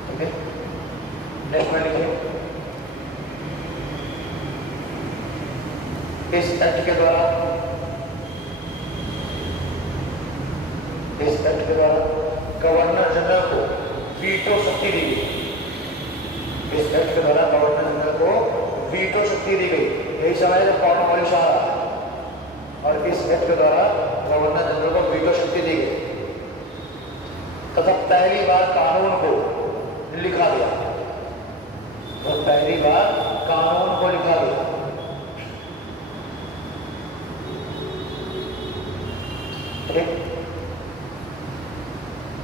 ठीक है, नेक्स्ट में लिखिए, इस एक्ट के द्वारा गवर्नर जनरल को वीटो शक्ति दी गई। इस एक्ट के द्वारा गवर्नर जनरल को वीटो शक्ति दी गई। यही समय जब कॉर्नवालिस आ रहा, और इस एक्ट के द्वारा गवर्नर जनरल को वीटो शक्ति दी गई तथा पहली बार कानून को लिखा गया। ठीक,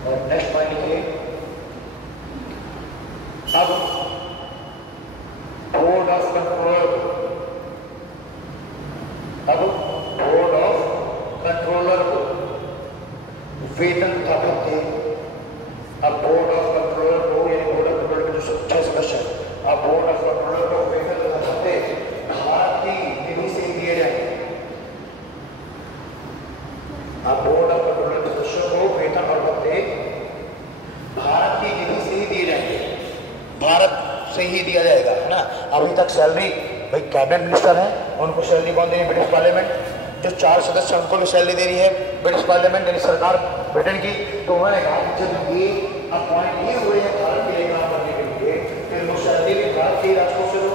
और नेक्स्ट पॉइंट लिखिए, अब बोर्ड ऑफ कंट्रोलर को वेतन तथा भत्ते। अब बोर्ड ऑफ कंट्रोलर को, यानी बोर्ड ऑफ कंट्रोलर के जो 6 सदस्य हैं, अब बोर्ड ऑफ कंट्रोलर को वेतन तथा भत्ते भारतीय निधि से दिए जाएंगे। अब बोर्ड ऑफ कंट्रोलर के सदस्यों को वेतन और भत्ते भारत की निधि से ही दिए जाएंगे, भारत से ही दिया जाएगा, है ना। अभी तक सैलरी भाई कैबिनेट मिनिस्टर है, उनको सैलरी कौन दे रही है? British parliament. जो 4 सदस्य उनको भी सैलरी दे रही है ब्रिटिश पार्लियामेंट, यानी सरकार ब्रिटेन की। तो उन्होंने कहा कि जब ये अपॉइंट किए हुए हैं भारत के लिए काम करने के लिए, फिर वो सैलरी भी भारत के राजकोष से दो,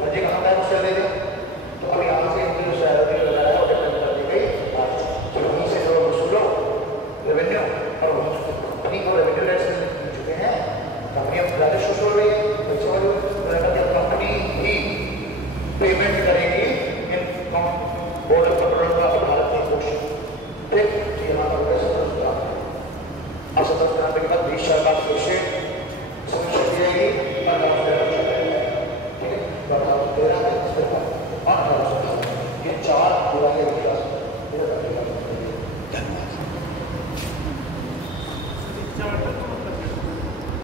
मुझे कहाँ का वो सैलरी दे। तो अब यहाँ से उनकी जो सैलरी लगाया वो डिपेंड कर दी गई, तो वहीं से जो वसूलो रेवेन्यू, और कंपनी को रेवेन्यू टैक्स मिल चुके हैं, कंपनी अब राजस्व वसूल रही है, कंपनी ही पेमेंट करेगी इन बोर्ड ऑफ कंट्रोलर का भारत की कोशिश। ठीक, यहाँ पर 1793 के बाद 20 साल बाद फिर से